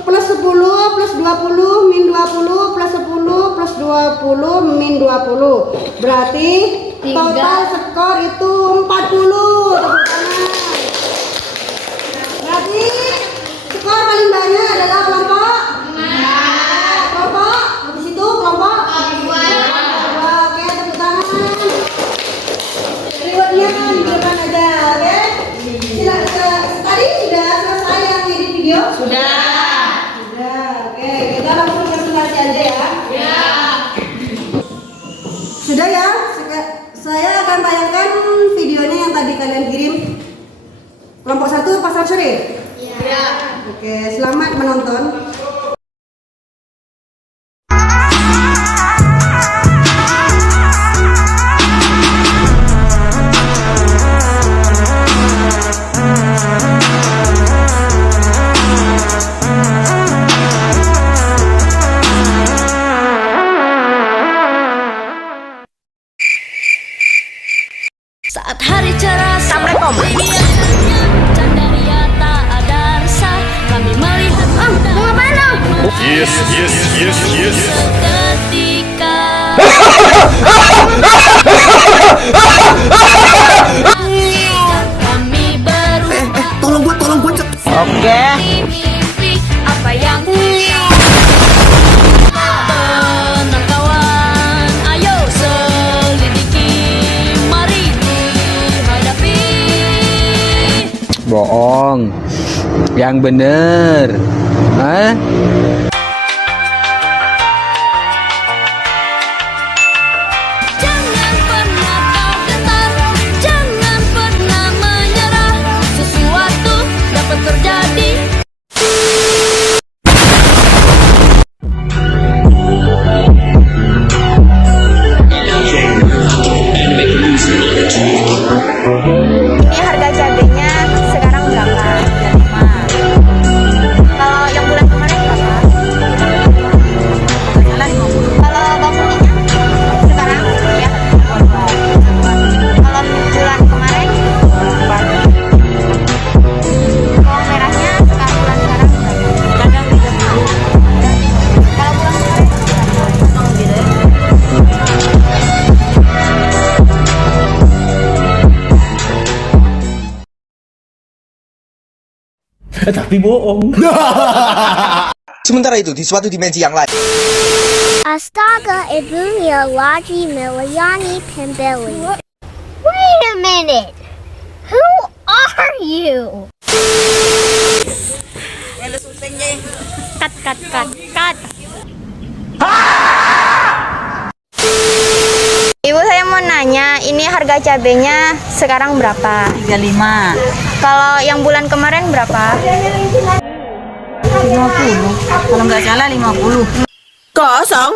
plus 10 plus 20 min 20 plus 10 plus 20 min 20. Berarti total skor itu 40. Tepuk tangan. Berarti skor paling banyak adalah kelompok habis itu kelompok 2. Oke, tepuk tangan. Rewardnya di depan aja, oke? Tadi sudah selesai yang edit video? Sudah. Oke, kita langsung presentasi aja ya. Sudah ya? Saya akan tayangkan videonya yang tadi kalian kirim. Kelompok 1 pasar sore? Iya. Oke, selamat menonton. Saat hari cerah, Assalamualaikum. Candaria tak ada rasa, kami melihat mau mana? Yes. Seketika kami berubah. Tolong gua cek. Oke. Mimpi apa yang tenang kawan, ayo selidiki, mari dihadapi. Bohong. Yang bener. Hah? Jangan pernah kau gentar, jangan pernah menyerah. Sesuatu dapat terjadi. Ini harga cabenya sekarang berapa? 35. Kalau yang bulan kemarin berapa? Kalau bawang putihnya sekarang ya. Kalau bulan kemarin bawang merahnya sekarang bulan sekarang kadang 30. Kalau bulan Tapi bohong. Sementara itu, di suatu dimensi yang lain. Astaga, ibunya lagi Miliani Pembeli. Wait a minute. Who are you? Cut. Ibu, saya mau nanya, ini harga cabenya sekarang berapa? 35. Kalau yang bulan kemarin berapa? Kalau nggak salah 50. Kosong.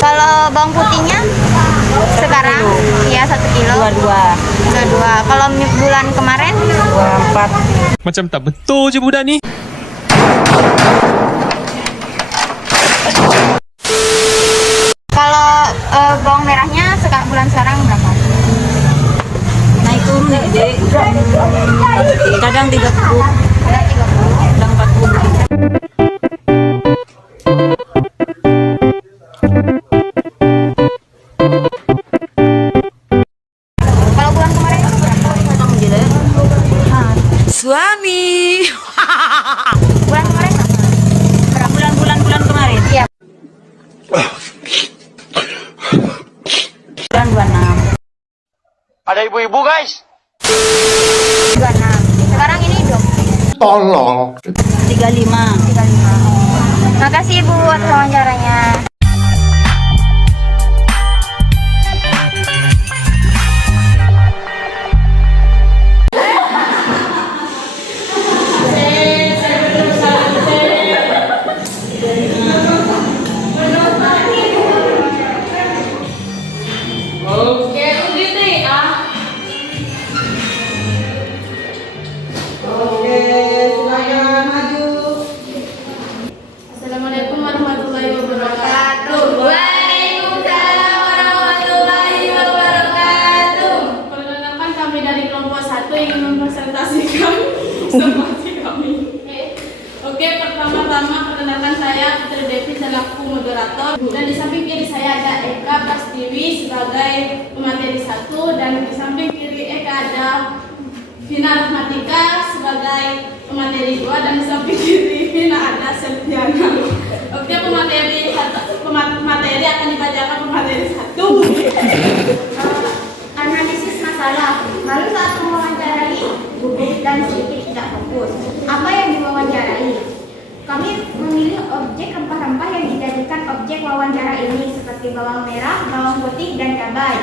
Kalau bawang putihnya sekarang ya 1 kilo. 22. Kalau bulan kemarin 24. Macam tak betul je budak ni. Kalau bawang merahnya bulan sekarang berapa? Naik turun nih, Dek. Kadang 30, Ada 30. kadang 40. Kalau bulan kemarin berapa? Suami. Bulan kemarin berapa? Bulan kemarin. Iya. Bulan 26. Ada ibu-ibu guys. 26. Sekarang ini dong. Tolong. 35. 35. Makasih Ibu atas wawancaranya. Oke, silakan maju. Assalamualaikum warahmatullahi wabarakatuh. Waalaikumsalam warahmatullahi wabarakatuh. Perkenalkan kami dari kelompok 1 ingin mempresentasikan informasi kami. Oke, pertama-tama perkenalkan saya Putri Devi selaku moderator, dan di samping kiri saya ada Eka Prastiwi sebagai pemateri 1, dan di samping kiri Eka ada Vina Rahmatika sebagai pemateri 2, dan di samping kiri Vina ada Septiana. Oke, pemateri akan dibacakan pemateri 1. Analisis masalah. Lalu saat mewawancarai, gugup dan sedikit tidak fokus. Apa yang diwawancarai? Kami memilih objek rempah-rempah yang dijadikan objek wawancara ini seperti bawang merah, bawang putih, dan cabai.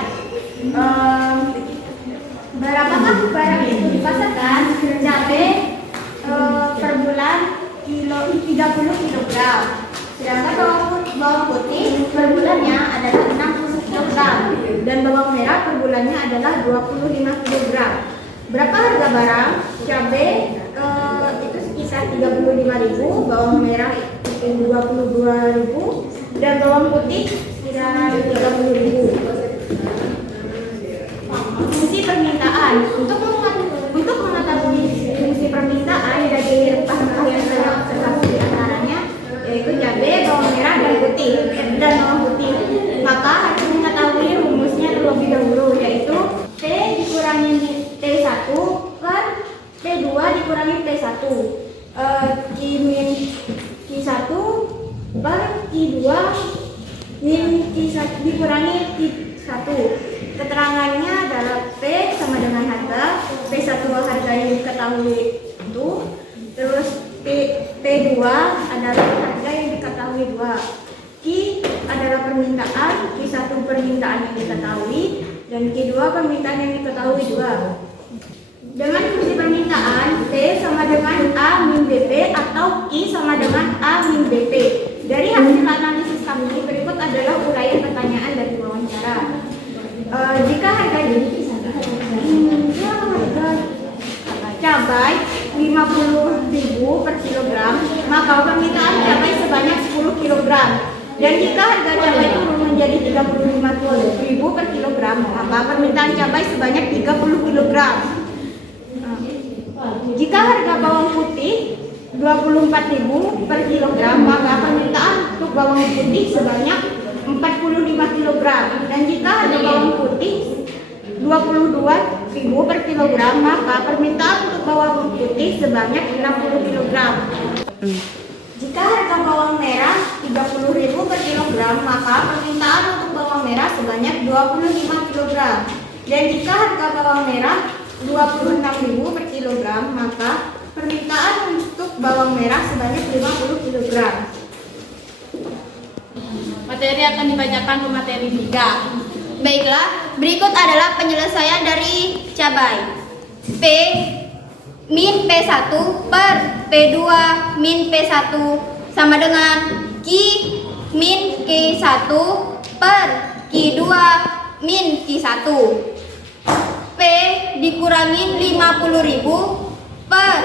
Berapakah barang itu dipasarkan? Cabai per bulan 30 kg. Sedangkan bawang putih per bulannya adalah 60 kg dan bawang merah per bulannya adalah 25 kg. Berapa harga barang? Cabai itu sekitar 35.000, bawang merah itu 22.000 dan bawang putih sekitar 30.000. Fungsi permintaan. Untuk mengetahui fungsi permintaan dari rempah-rempah yang saya observasi di antaranya yaitu cabai, bawang merah, dan bawang putih. Maka harus mengetahui rumusnya terlebih dahulu, yaitu T dikurangi T1 per T2 dikurangi T1. Q1 per Q2 min Q1 dikurangi Q1. Keterangannya adalah P sama dengan harga, P1 harga yang diketahui itu, terus P2 adalah harga yang diketahui 2, Q adalah permintaan, Q1 permintaan yang diketahui, dan Q2 permintaan yang diketahui 2. Dengan fungsi permintaan, P sama dengan A min BP atau Q sama dengan A min BP. Dari hasil analisis kami, berikut adalah uraian pertanyaan dari wawancara. Jika harga cabai 50.000 per kilogram, maka permintaan cabai sebanyak 10 kg. Dan jika harga cabai turun menjadi 35.000 per kilogram, maka permintaan cabai sebanyak 30 kg. Jika harga bawang putih 24.000 per kilogram, maka permintaan untuk bawang putih sebanyak 45 kg. Dan jika harga bawang putih 22.000 per kilogram, maka permintaan untuk bawang putih sebanyak 60 kg. Jika harga bawang merah 30.000 per kilogram, maka permintaan untuk bawang merah sebanyak 25 kg. Dan jika harga bawang merah 26.000 per kilogram, maka permintaan untuk bawang merah sebanyak 50 kg. Materi akan dibacakan pemateri 3. Baiklah, berikut adalah penyelesaian dari cabai. P min P1 per P2 min P1 sama dengan Q min Q1 per Q2 min Q1. P dikurangin 50.000 per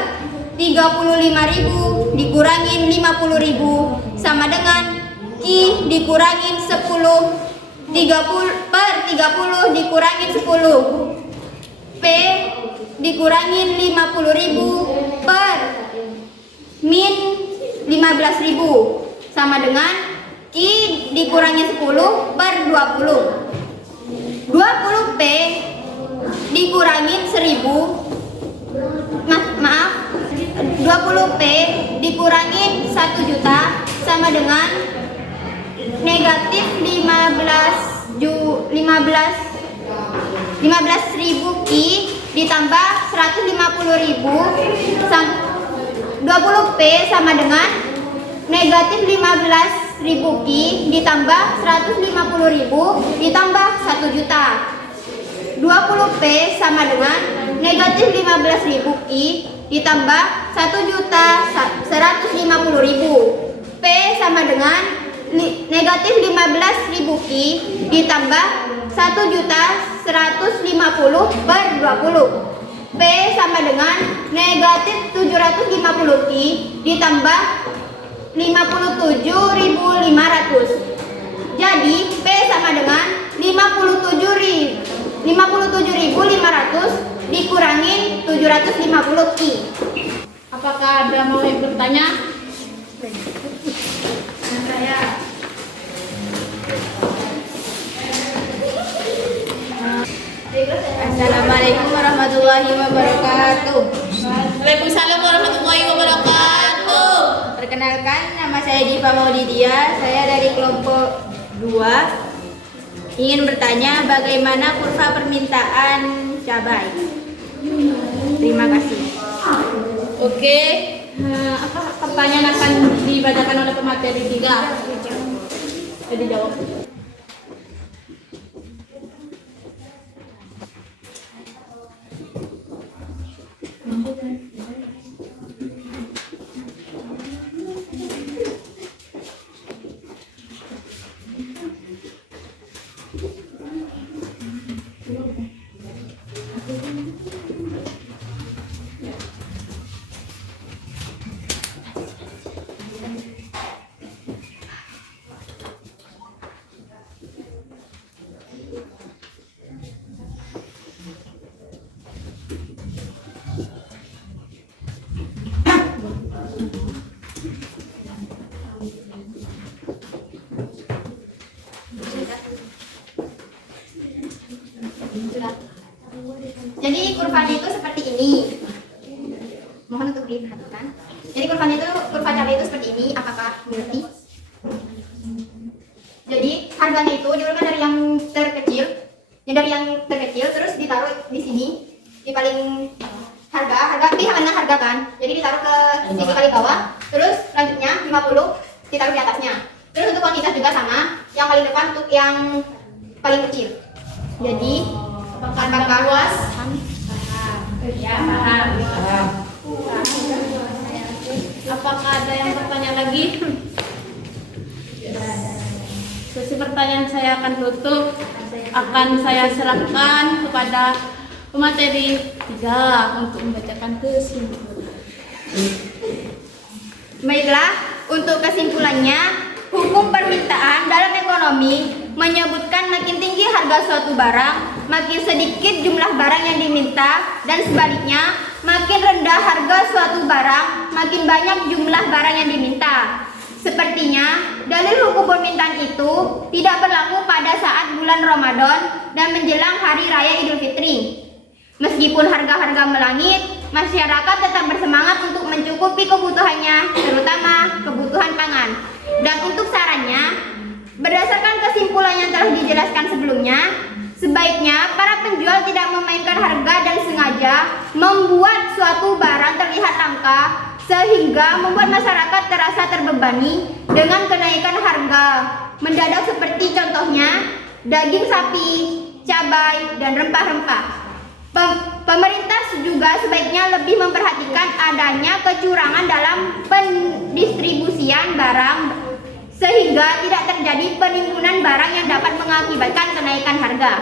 35.000 dikurangin 50.000 sama dengan Q dikurangin 10 30 per 30 dikurangin 10. P dikurangin 50.000 per min 15.000 sama dengan Q dikurangin 10 per 20. 20P dikurangin 1000 maaf 20P dikurangin 1 juta sama dengan negatif 15.000 Q ditambah 150.000 20P sama dengan negatif 15.000 Q ditambah 150.000 ditambah 1 juta. 20P sama dengan negatif 15.000 Q ditambah 1.150.000. P sama dengan negatif 15.000 Q ditambah 1.150 per 20. P sama dengan negatif 750 Q ditambah 57.500. Jadi P sama dengan 57.500 dikurangin 750 Q. Apakah ada mau yang bertanya? Saya. Assalamualaikum warahmatullahi wabarakatuh. Waalaikumsalam warahmatullahi wabarakatuh. Perkenalkan, nama saya Diva Maulidia. Saya dari kelompok 2. Ingin bertanya bagaimana kurva permintaan cabai. Terima kasih. Oke, apa pertanyaan akan dibacakan oleh pemateri 3? Jadi jawab. Jadi kurvanya itu seperti ini. Mohon untuk diperhatikan. Jadi kurva cabai itu seperti ini. Apakah mengerti? Jadi harganya itu diurutkan dari yang terkecil, terus ditaruh di sini, di paling harga di halaman harga kan. Jadi ditaruh ke sisi paling bawah, terus selanjutnya 50 ditaruh di atasnya. Terus untuk kuantitas juga sama, yang paling depan untuk yang paling kecil. Jadi apakah luas? Ya, paham. Apakah ada yang bertanya lagi? Sesi pertanyaan saya akan tutup. Akan saya serahkan kepada pemateri 3 untuk membacakan kesimpulan. Baiklah, untuk kesimpulannya, hukum permintaan dalam ekonomi menyebutkan makin tinggi harga suatu barang, makin sedikit jumlah barang yang diminta, dan sebaliknya, makin rendah harga suatu barang, makin banyak jumlah barang yang diminta. Sepertinya, dalil hukum permintaan itu tidak berlaku pada saat bulan Ramadan dan menjelang Hari Raya Idul Fitri. Meskipun harga-harga melangit, masyarakat tetap bersemangat untuk mencukupi kebutuhannya, terutama kebutuhan pangan. Dan untuk sarannya, berdasarkan kesimpulan yang telah dijelaskan sebelumnya, sebaiknya para penjual tidak memainkan harga dan sengaja membuat suatu barang terlihat langka sehingga membuat masyarakat terasa terbebani dengan kenaikan harga mendadak seperti contohnya daging sapi, cabai, dan rempah-rempah. Pemerintah juga sebaiknya lebih memperhatikan adanya kecurangan dalam pendistribusian barang sehingga tidak terjadi penimbunan barang yang dapat mengakibatkan kenaikan harga.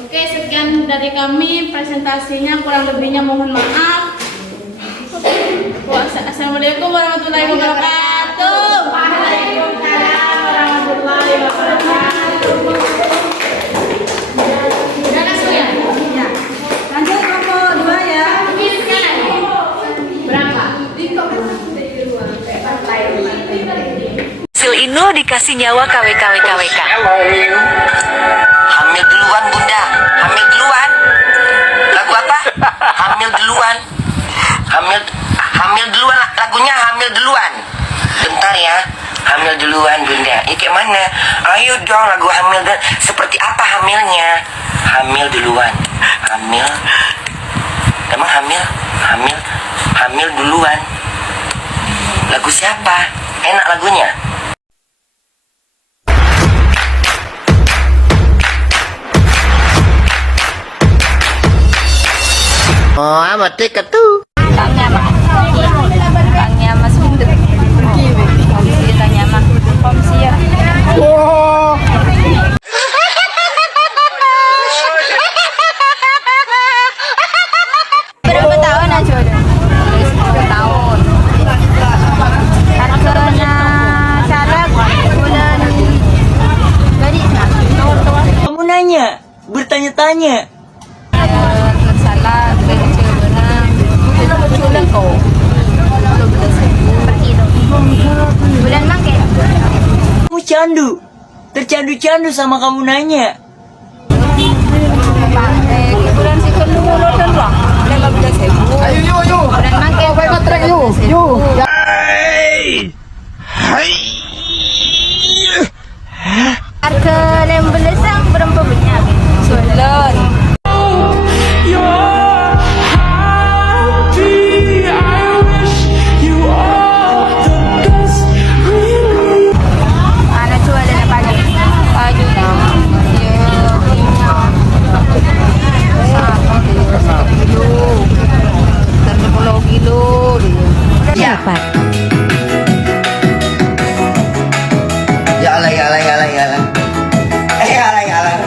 Oke, sekian dari kami presentasinya, kurang lebihnya mohon maaf. Assalamualaikum warahmatullahi wabarakatuh. Waalaikumsalam warahmatullahi wabarakatuh. Udah langsung ya? Ya. Lanjut kelompok 2 ya. Berapa? Inu dikasih nyawa KWK. Hamil duluan bunda, hamil duluan. Lagu apa? Hamil duluan. Hamil duluan, lagunya hamil duluan. Bentar ya, hamil duluan bunda. Kayak mana? Ayo dong lagu hamil duluan. Seperti apa hamilnya? Hamil duluan. Hamil. Emang hamil duluan. Lagu siapa? Enak lagunya. Oh, amat dekat tuh. Tanya Mas Bundut. Komsi tanya Mas Komsi ya. Berapa tahun aja udah? 10 tahun. Harganya caleg bulan dari Kamu nanya, bertanya-tanya. salah dari Cirebon bulan kok 12.000 per kilo bulan mangke. Kamu tercandu sama kamu nanya. Bulan si kedua dan lah bulan 15.000. Ayo bulan mangke apa trek yuk. Harga lem belesang berapa banyak? Sulan. Dapat. Yalah. Yalah.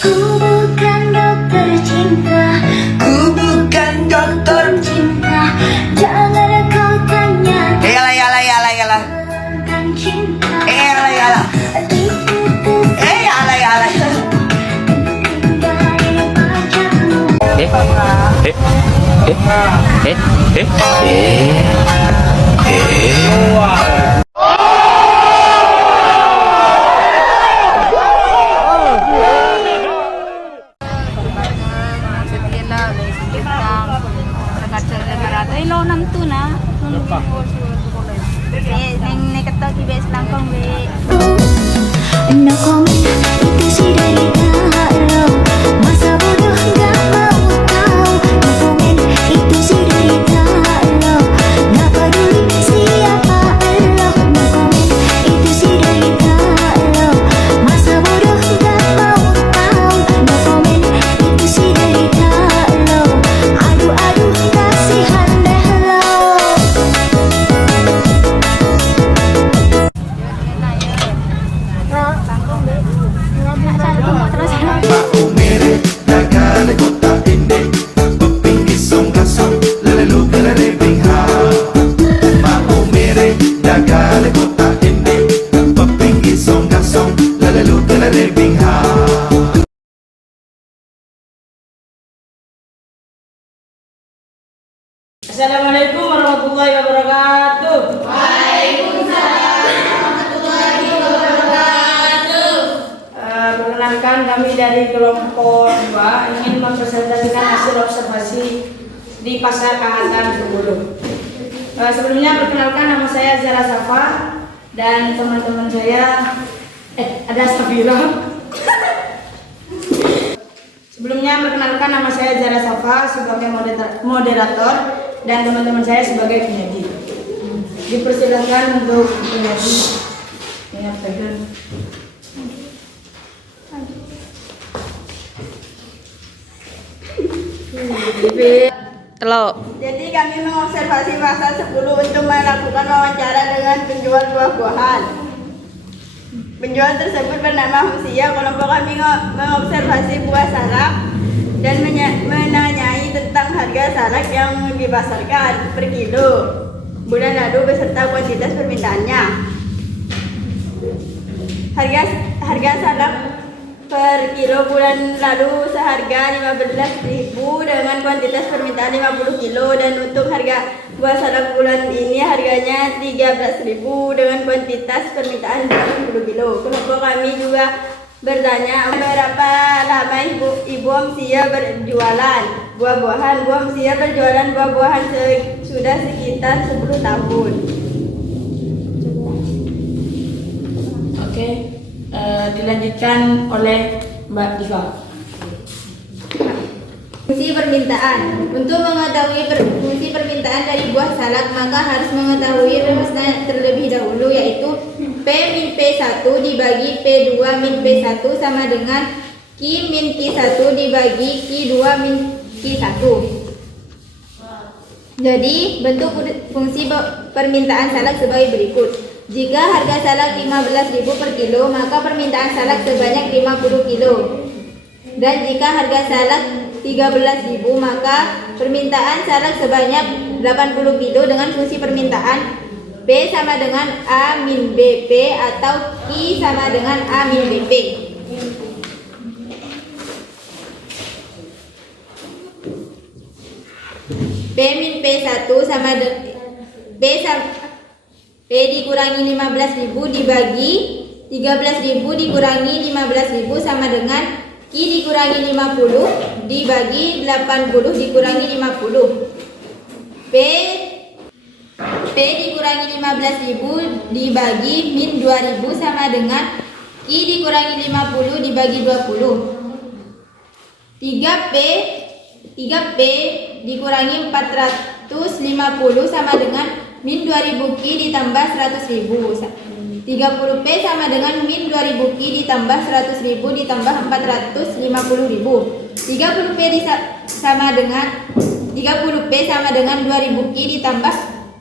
Ku bukan dokter cinta, Ku bukan dokter. cinta. Jangan kau tanya Yalah. tentang cinta. Yalah. Yalah. No comment, itu sih derita lo. Masa bodoh gak mau tahu. No comment, itu sih derita lo. Gak peduli siapa lo. No comment, itu sih derita lo. Masa bodoh gak mau tahu. No comment, itu sih derita lo. Aduh kasihan deh lo. Assalamualaikum warahmatullahi wabarakatuh. Perkenalkan kami dari kelompok 2 ingin mempresentasikan hasil observasi di Pasar Kahatan Bengkulu. Sebelumnya perkenalkan nama saya Zara Safa dan teman-teman saya ada Safira. Sebelumnya perkenalkan nama saya Zara Safa sebagai moderator dan teman-teman saya sebagai penyaji. Dipersilakan untuk penyaji menyampaikan. Telok. Jadi kami mengobservasi pasal 10 untuk melakukan wawancara dengan penjual buah-buahan. Penjual tersebut bernama Husia. Kelompok kami mengobservasi buah salak dan menanyai tentang harga salak yang dipasarkan per kilo bulan lalu beserta kuantitas permintaannya. Harga salak per kilo bulan lalu seharga 15.000 dengan kuantitas permintaan 50 kilo, dan untuk harga buah salak bulan ini harganya 13.000 dengan kuantitas permintaan 80 kilo. Kelompok kami juga bertanya berapa lama Ibu Amsia berjualan buah-buahan. Bu Amsia berjualan buah-buahan sudah sekitar 10 tahun. Oke, dilanjutkan oleh Mbak Diva. Fungsi permintaan. Untuk mengetahui fungsi permintaan dari buah salak, maka harus mengetahui rumusnya terlebih dahulu, yaitu P min P1 dibagi P2 min P1 sama dengan Q min Q1 dibagi Q2 min Q1. Jadi bentuk fungsi permintaan salak sebagai berikut. Jika harga salak 15.000 per kilo, maka permintaan salak sebanyak 50 kilo. Dan jika harga salak 13.000, maka permintaan salak sebanyak 80 kilo dengan fungsi permintaan P sama dengan A min BP atau Q sama dengan A min BP. P min P1 sama P dikurangi 15.000 dibagi 13.000 dikurangi 15.000 sama dengan Q dikurangi 50 dibagi 80 dikurangi 50. P dikurangi 15.000 dibagi min 2.000 sama dengan Q dikurangi 50 dibagi 20. 3P dikurangi 450 sama dengan min 2000 Q ditambah 100.000. 30P sama dengan min 2000 Q ditambah 100.000 ditambah 450.000. 30P sama dengan 2000 Q ditambah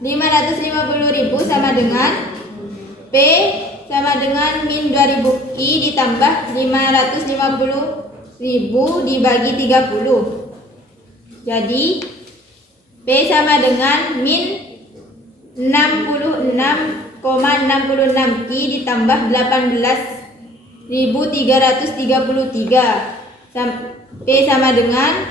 550.000 sama dengan P sama dengan min 2000 Q ditambah 550.000 dibagi 30. Jadi P sama dengan min 66,66 Q ditambah 18.333. P sama dengan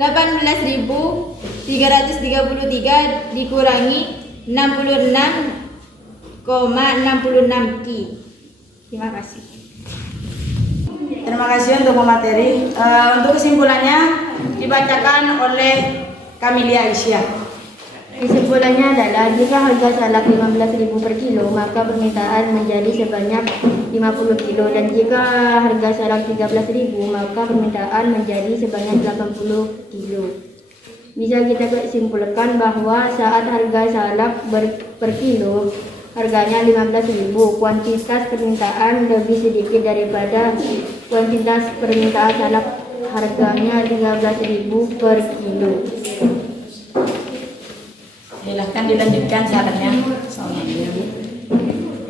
18.333 dikurangi 66,66 Q. Terima kasih. Terima kasih untuk pemateri. Untuk kesimpulannya dibacakan oleh Kamilia Aisyah. Kesimpulannya adalah jika harga salak 15.000 per kilo, maka permintaan menjadi sebanyak 50 kilo, dan jika harga salak 13.000, maka permintaan menjadi sebanyak 80 kilo. Bisa kita simpulkan bahwa saat harga salak per kilo harganya 15.000, kuantitas permintaan lebih sedikit daripada kuantitas permintaan salak harganya 13.000 per kilo. Silahkan dilanjutkan sarannya.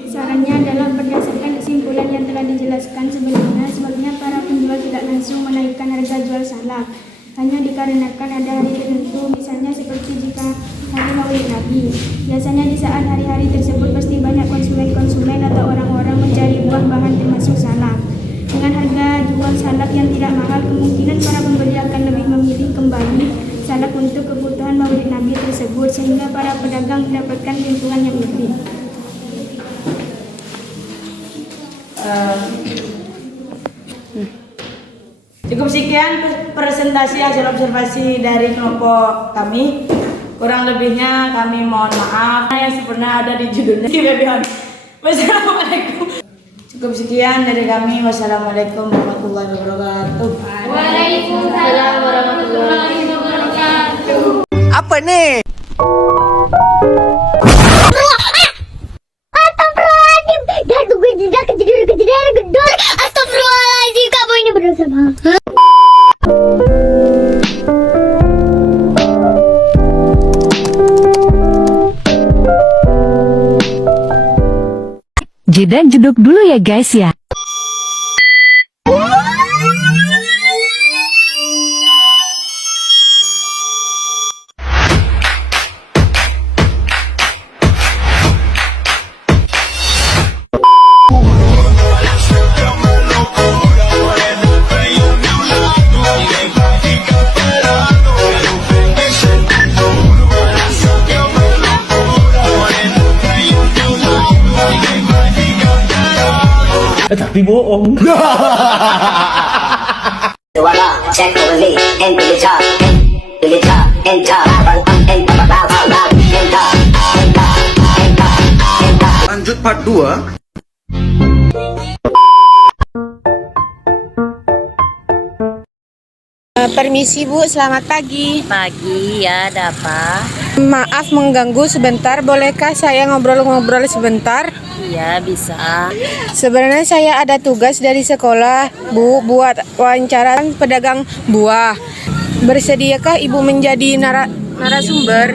Sarannya adalah berdasarkan kesimpulan yang telah dijelaskan sebelumnya para penjual tidak langsung menaikkan harga jual salak hanya dikarenakan ada hari tertentu, misalnya seperti jika hari Maulid Nabi. Biasanya di saat hari-hari tersebut pasti banyak konsumen atau orang-orang mencari buah-bahan termasuk salak. Dengan harga jual salak yang tidak mahal, kemungkinan para pembeli akan lebih memilih kembali salak untuk kebutuhan Maulid Nabi tersebut, sehingga para pedagang mendapatkan keuntungan yang lebih. Cukup sekian presentasi hasil observasi dari kelompok kami. Kurang lebihnya kami mohon maaf. Yang sebenarnya ada di judulnya. Wassalamualaikum. Cukup sekian dari kami. Wassalamualaikum warahmatullahi wabarakatuh. Waalaikumsalam warahmatullahi wabarakatuh. Apa nih? Astagfirullahaladzim. Dah gue tidak kejadian. Astagfirullahaladzim, kamu ini benar sama. Jeda jeduk dulu ya guys ya. Tapi bohong. Check over me, into the top, into the top, enter, Lanjut part 2. Permisi Bu, selamat pagi. Pagi, ya ada apa? Maaf mengganggu sebentar, bolehkah saya ngobrol-ngobrol sebentar? Iya, bisa. Sebenarnya saya ada tugas dari sekolah, Bu, buat wawancara pedagang buah. Bersediakah Ibu menjadi narasumber?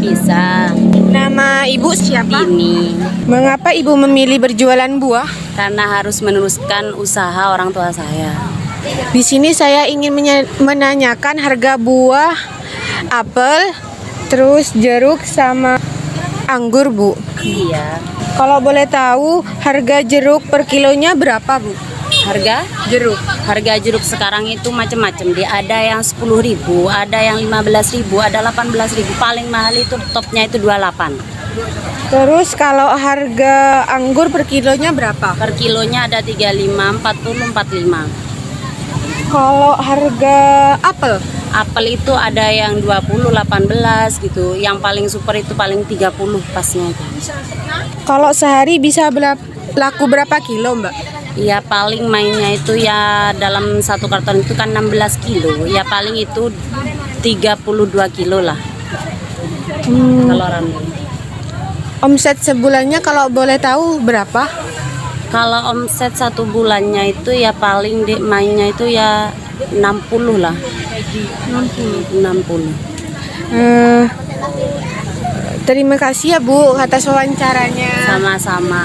Bisa. Nama Ibu siapa? Ini. Mengapa Ibu memilih berjualan buah? Karena harus meneruskan usaha orang tua saya. Di sini saya ingin menanyakan harga buah apel, terus jeruk sama anggur, Bu. Iya. Kalau boleh tahu harga jeruk per kilonya berapa, Bu? Harga jeruk? Harga jeruk sekarang itu macam-macam. Ada yang 10.000, ada yang 15.000, ada 18.000. Paling mahal itu topnya itu 28. Terus kalau harga anggur per kilonya berapa? Per kilonya ada 35, 40, 45. Kalau harga apel? Apel itu ada yang 20, 18 gitu. Yang paling super itu paling 30 pasnya itu. Kalau sehari bisa laku berapa kilo, Mbak? Ya paling mainnya itu ya dalam satu karton itu kan 16 kilo. Ya paling itu 32 kilo lah. Kalau rame. Omset sebulannya kalau boleh tahu berapa? Kalau omset satu bulannya itu ya paling mainnya itu ya 60 lah. 60. Terima kasih ya Bu atas wawancaranya. Sama-sama.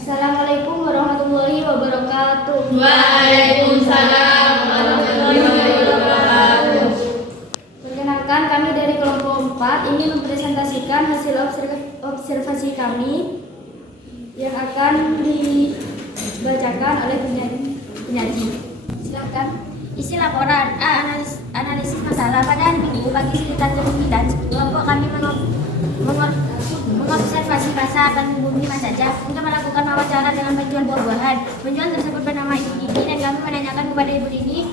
Assalamualaikum warahmatullahi wabarakatuh. Waalaikumsalam warahmatullahi wabarakatuh. Perkenalkan, kami dari kelompok 4 ingin mempresentasikan hasil observasi kami yang akan dibacakan oleh penyaji. Silakan. Isi laporan A. Analisis masalah. Pada hari Minggu pagi sekitar jam 9, kelompok kami mengobservasi pasar dan bumi Mas Ajak untuk melakukan wawancara dengan penjual buah-buahan. Penjual tersebut bernama Ibu Dini dan kami menanyakan kepada Ibu Dini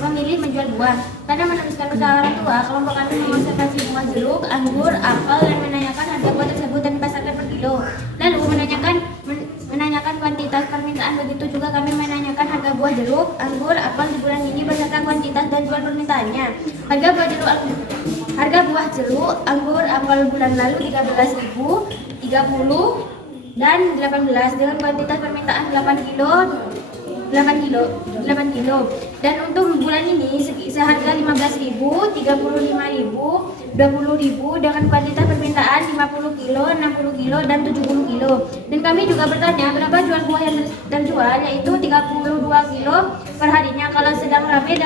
memilih menjual buah. Pada meneruskan usaha orang tua, kelompok kami mengobservasi buah jeruk, anggur, apel dan menanyakan harga buah tersebut dan dipasarkan per kilo. Lalu menanyakan kuantitas permintaan. Begitu juga kami menanyakan harga buah jeruk, anggur, apel di bulan ini beserta kuantitas dan jual permintaannya. Harga buah jeruk, anggur, apel bulan lalu 13.000, 30 dan 18 dengan kuantitas permintaan 8 kilo. Dan untuk bulan ini seharga 15.000, 35.000, 20.000 dengan kuantitas permintaan 50 kilo, 60 kilo dan 70 kilo. Dan kami juga bertanya berapa jual buah yang terjual, yaitu 32 kilo per harinya kalau sedang ramai,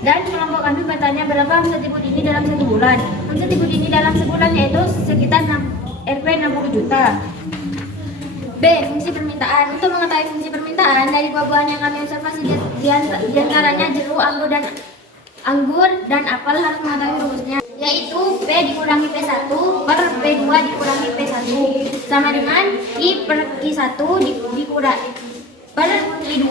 dan kelompok kami bertanya berapa omset Ibu Dini dalam satu bulan. Omset Ibu Dini dalam sebulan yaitu sekitar Rp 60 juta. B. Fungsi permintaan. Untuk mengetahui fungsi permintaan dari buah-buahan yang kami observasi diantaranya jeruk, anggur dan apel harus mengetahui rumusnya, yaitu P dikurangi P1 per P2 dikurangi P1 sama dengan I per Q1 dikurangi per Q2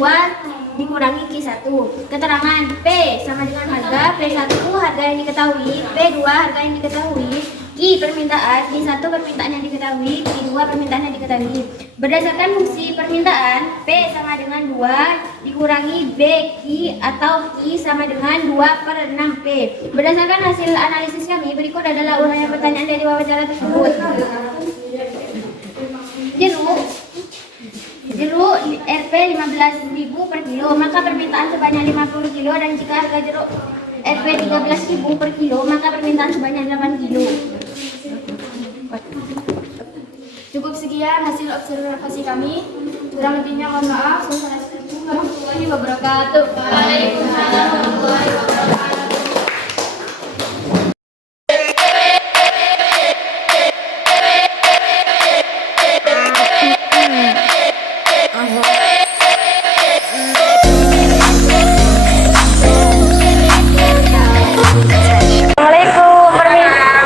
dikurangi Q1. Keterangan P sama dengan harga, P1 harga yang diketahui, P2 harga yang diketahui, Q permintaan, Q1 permintaan yang diketahui, Q2 permintaan yang diketahui. Berdasarkan fungsi permintaan, P sama dengan 2 dikurangi B Q atau Q sama dengan 2 per 6P. Berdasarkan hasil analisis kami, berikut adalah uraian pertanyaan dari wawancara tersebut. Jeruk Rp 15.000 per kilo, maka permintaan sebanyak 50 kilo, dan jika harga jeruk FW 13.000 per kilo, maka permintaan sebanyak 8 kilo. Cukup sekian hasil observasi kami. Kurang lebihnya mohon maaf. Wassalamualaikum warahmatullahi wabarakatuh. Waalaikumsalam warahmatullahi wabarakatuh.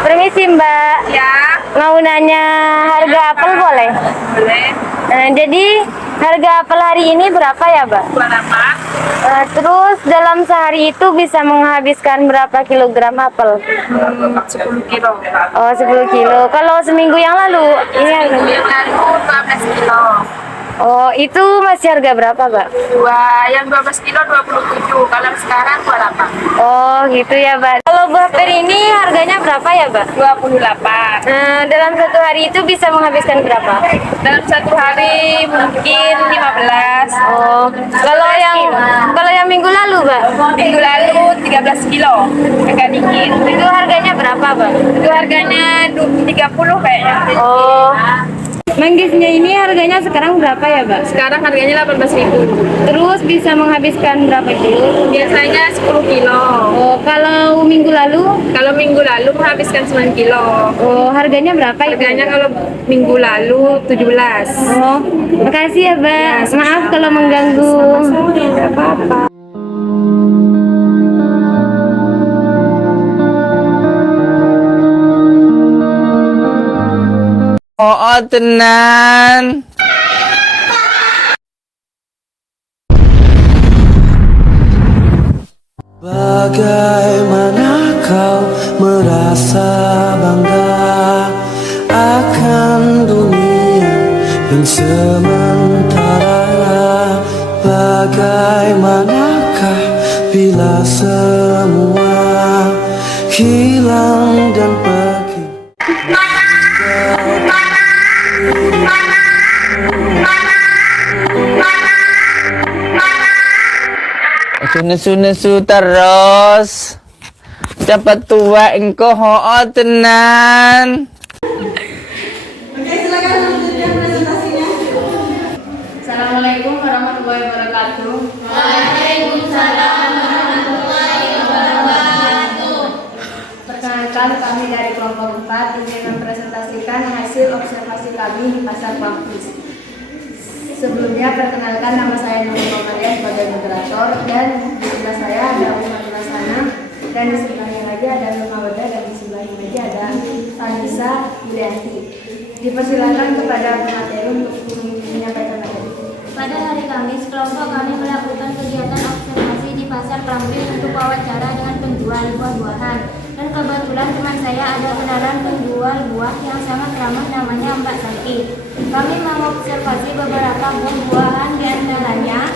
Permisi Mbak. Ya. Mau nanya harga apel boleh? Boleh. Jadi harga apel hari ini berapa ya Mbak? Berapa? Terus dalam sehari itu bisa menghabiskan berapa kilogram apel? 10 kilo. Oh 10 kilo. Kalau seminggu yang lalu? Ini seminggu yang lalu 12 kilo. Oh, itu masih harga berapa, Mbak? Yang 12 kilo 27, kalau sekarang 28. Oh, gitu ya, Mbak. Kalau buah peri ini harganya berapa ya, Mbak? 28. Dalam satu hari itu bisa menghabiskan berapa? Dalam satu hari mungkin 15. Oh, kalau yang minggu lalu, Mbak? Minggu lalu 13 kilo, agak dikit. Itu harganya berapa, Mbak? Itu harganya 30 kayaknya. Oh. Manggisnya ini harganya sekarang berapa ya, Mbak? Sekarang harganya 18.000. Terus bisa menghabiskan berapa kilo? Biasanya 10 kilo. Oh, kalau minggu lalu? Kalau minggu lalu menghabiskan 9 kilo. Oh, harganya berapa ya? Harganya kalau minggu lalu 17. Oh, makasih ya, Mbak. Ya, maaf kalau mengganggu. Tidak apa-apa. Oh, tenan. Bagaimana kau merasa bangga akan dunia yang sementara? Bagaimanakah bila semua hilang dan pergi? Nesu-nesu terus. Cepat tua engkau ho tenan. Oke, silakan lanjutkan presentasinya. Assalamualaikum warahmatullahi wabarakatuh. Waalaikumsalam warahmatullahi wabarakatuh. Perkenalkan, kami dari kelompok 4 ingin mempresentasikan hasil observasi kami di Pasar Pampis. Sebelumnya perkenalkan, nama saya Nurul Komaria sebagai moderator, dan di sebelah saya ada Umar Lasana, dan di sebelahnya lagi ada Nurma Wada, dan di sebelahnya lagi ada Tanisa Yulianti. Dipersilakan kepada pemateri untuk menyampaikan materi. Pada hari Kamis, kelompok kami melakukan kegiatan observasi di Pasar Pampis untuk wawancara dengan penjual buah-buahan. Dan kebetulan teman saya ada kenalan penjual buah yang sangat ramah, namanya Mbak Santi. Kami mengobservasi beberapa buah-buahan, diantaranya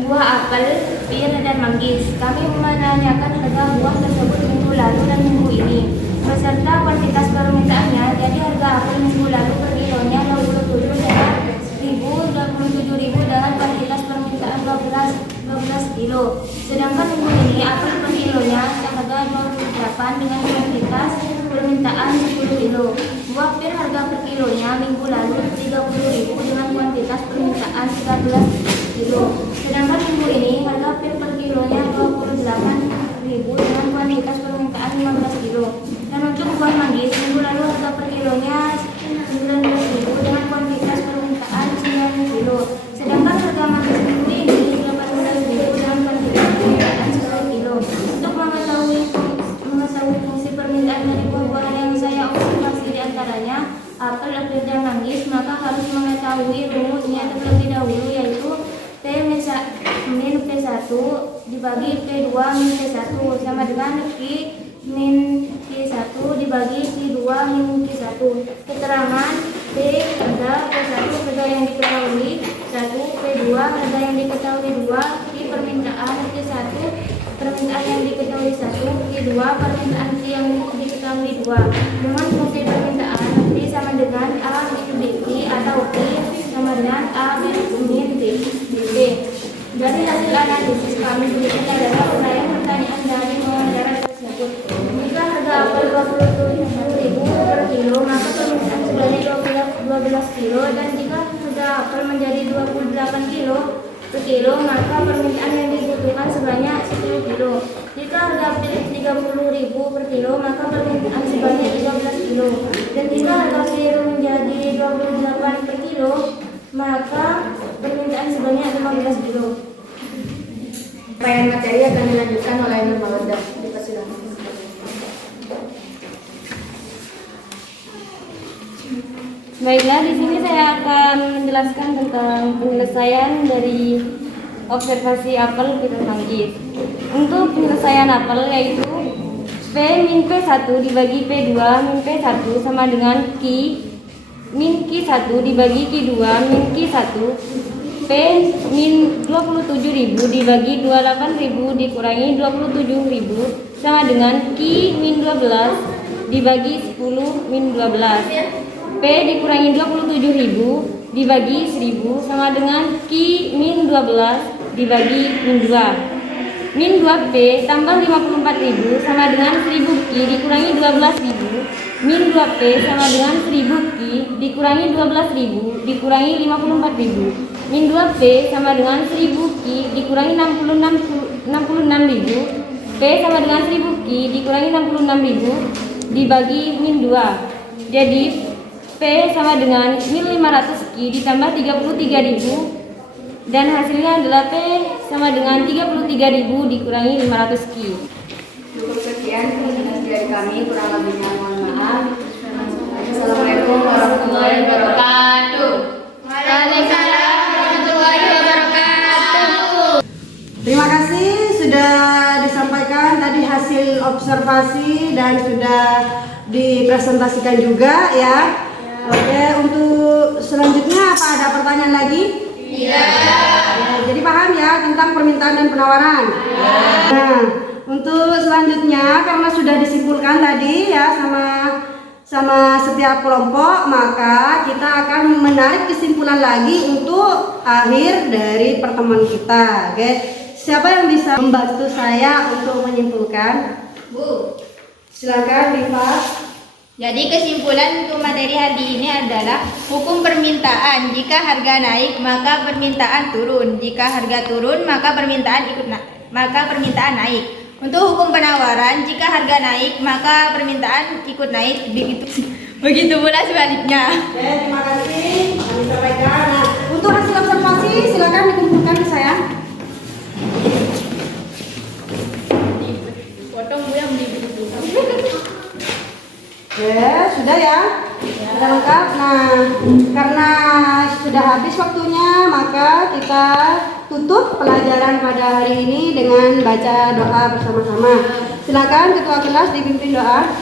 buah apel, pir, dan manggis. Kami menanyakan harga buah tersebut minggu lalu dan minggu ini, beserta kuantitas permintaannya. Jadi harga apel minggu lalu per kilonya 27.000 dengan kuantitas permintaan 12 kilo. Sedangkan minggu ini apel per kilonya harga 28 dengan kuantitas permintaan 10 kilo. Buah pir harga per kilonya minggu lalu 30.000 dengan kuantitas permintaan 13 kilo. Sedangkan minggu ini harga pir per kilonya 28.000 dengan kuantitas permintaan 15 kilo. Dan untuk buah manggis minggu lalu harga per kilonya 19.000 dengan kuantitas permintaan 9 kilo. Sedangkan harga manggis minggu ini 18.000 dengan kuantitas permintaan 10 kilo. Untuk mengetahui fungsi permintaan dari buah-buahan yang saya observasi, diantaranya apel, pir, dan manggis, maka harus mengetahui rumusnya terlebih dahulu, yaitu P min P1 dibagi P2 min P1 sama dengan Q min Q1 dibagi Q2 min Q1. Keterangan P harga, P1 harga yang diketahui 1, P2 harga yang diketahui 2, Q permintaan Q1 permintaan yang diketahui 1, Q2 permintaan Q yang diketahui 2. Dengan fungsi permintaan P sama dengan A min BP atau P sama dengan A min BP. Dari hasil analisis kami berikut adalah uraian pertanyaan dari 12 kilo, dan jika harga apel menjadi 28 kilo per kilo, maka permintaan yang dibutuhkan sebanyak 10 kilo. Jika harga apel 30.000 per kilo, maka permintaan sebanyak 15 kilo. Dan jika harga sayur menjadi 28 per kilo, maka permintaan sebanyak 15 kilo. Rangkaian materi akan dilanjutkan oleh Nur Mawaddah. Dipersilakan. Baiklah, di sini saya akan menjelaskan tentang penyelesaian dari observasi apel Peter Manggis. Untuk penyelesaian apel yaitu P min P1 dibagi P2 min P1 sama dengan Q min Q1 dibagi Q2 min Q1. P min 27.000 dibagi 28.000 dikurangi 27.000 sama dengan Q min 12 dibagi 10 min 12. P dikurangi 27.000 dibagi 1.000 sama dengan Q min 12 dibagi min 2. Min 2P tambah 54.000 sama dengan 1.000 Q dikurangi 12.000. Min 2P sama dengan 1.000 Q dikurangi 12.000 dikurangi 54.000. Min 2P sama dengan 1.000 Q dikurangi 66.000. P sama dengan 1.000 Q dikurangi 66.000 dibagi min 2. Jadi P sama dengan min 500 Q ditambah 33.000 dan hasilnya adalah P sama dengan 33.000 dikurangi 500 Q. Cukup sekian penjelasan dari kami, kurang lebihnya mohon maaf. Assalamualaikum warahmatullahi wabarakatuh. Waalaikumsalam warahmatullahi wabarakatuh. Terima kasih sudah disampaikan tadi hasil observasi dan sudah dipresentasikan juga ya. Oke, untuk selanjutnya apa ada pertanyaan lagi? Iya. Jadi paham ya tentang permintaan dan penawaran? Iya. Nah, untuk selanjutnya karena sudah disimpulkan tadi ya sama setiap kelompok, maka kita akan menarik kesimpulan lagi untuk akhir dari pertemuan kita. Oke. Siapa yang bisa membantu saya untuk menyimpulkan? Bu. Silakan Diva. Jadi kesimpulan untuk materi hari ini adalah hukum permintaan. Jika harga naik maka permintaan turun. Jika harga turun maka permintaan naik. Untuk hukum penawaran, jika harga naik maka permintaan ikut naik. Begitu pula sebaliknya. Oke, terima kasih. Kami sampaikan. Nah, untuk hasil observasi silakan dikumpulkan ke saya. Potong Bu yang begitu. Ya, sudah ya? Sudah lengkap. Nah, karena sudah habis waktunya, maka kita tutup pelajaran pada hari ini dengan baca doa bersama-sama. Silakan ketua kelas dipimpin doa.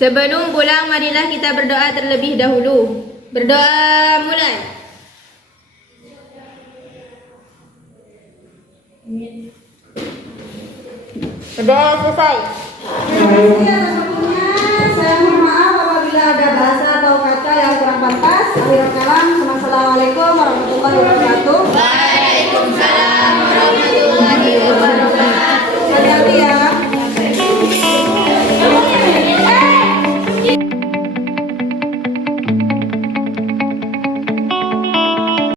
Sebelum pulang, marilah kita berdoa terlebih dahulu. Berdoa mulai. Berdoa selesai. Terima kasih atas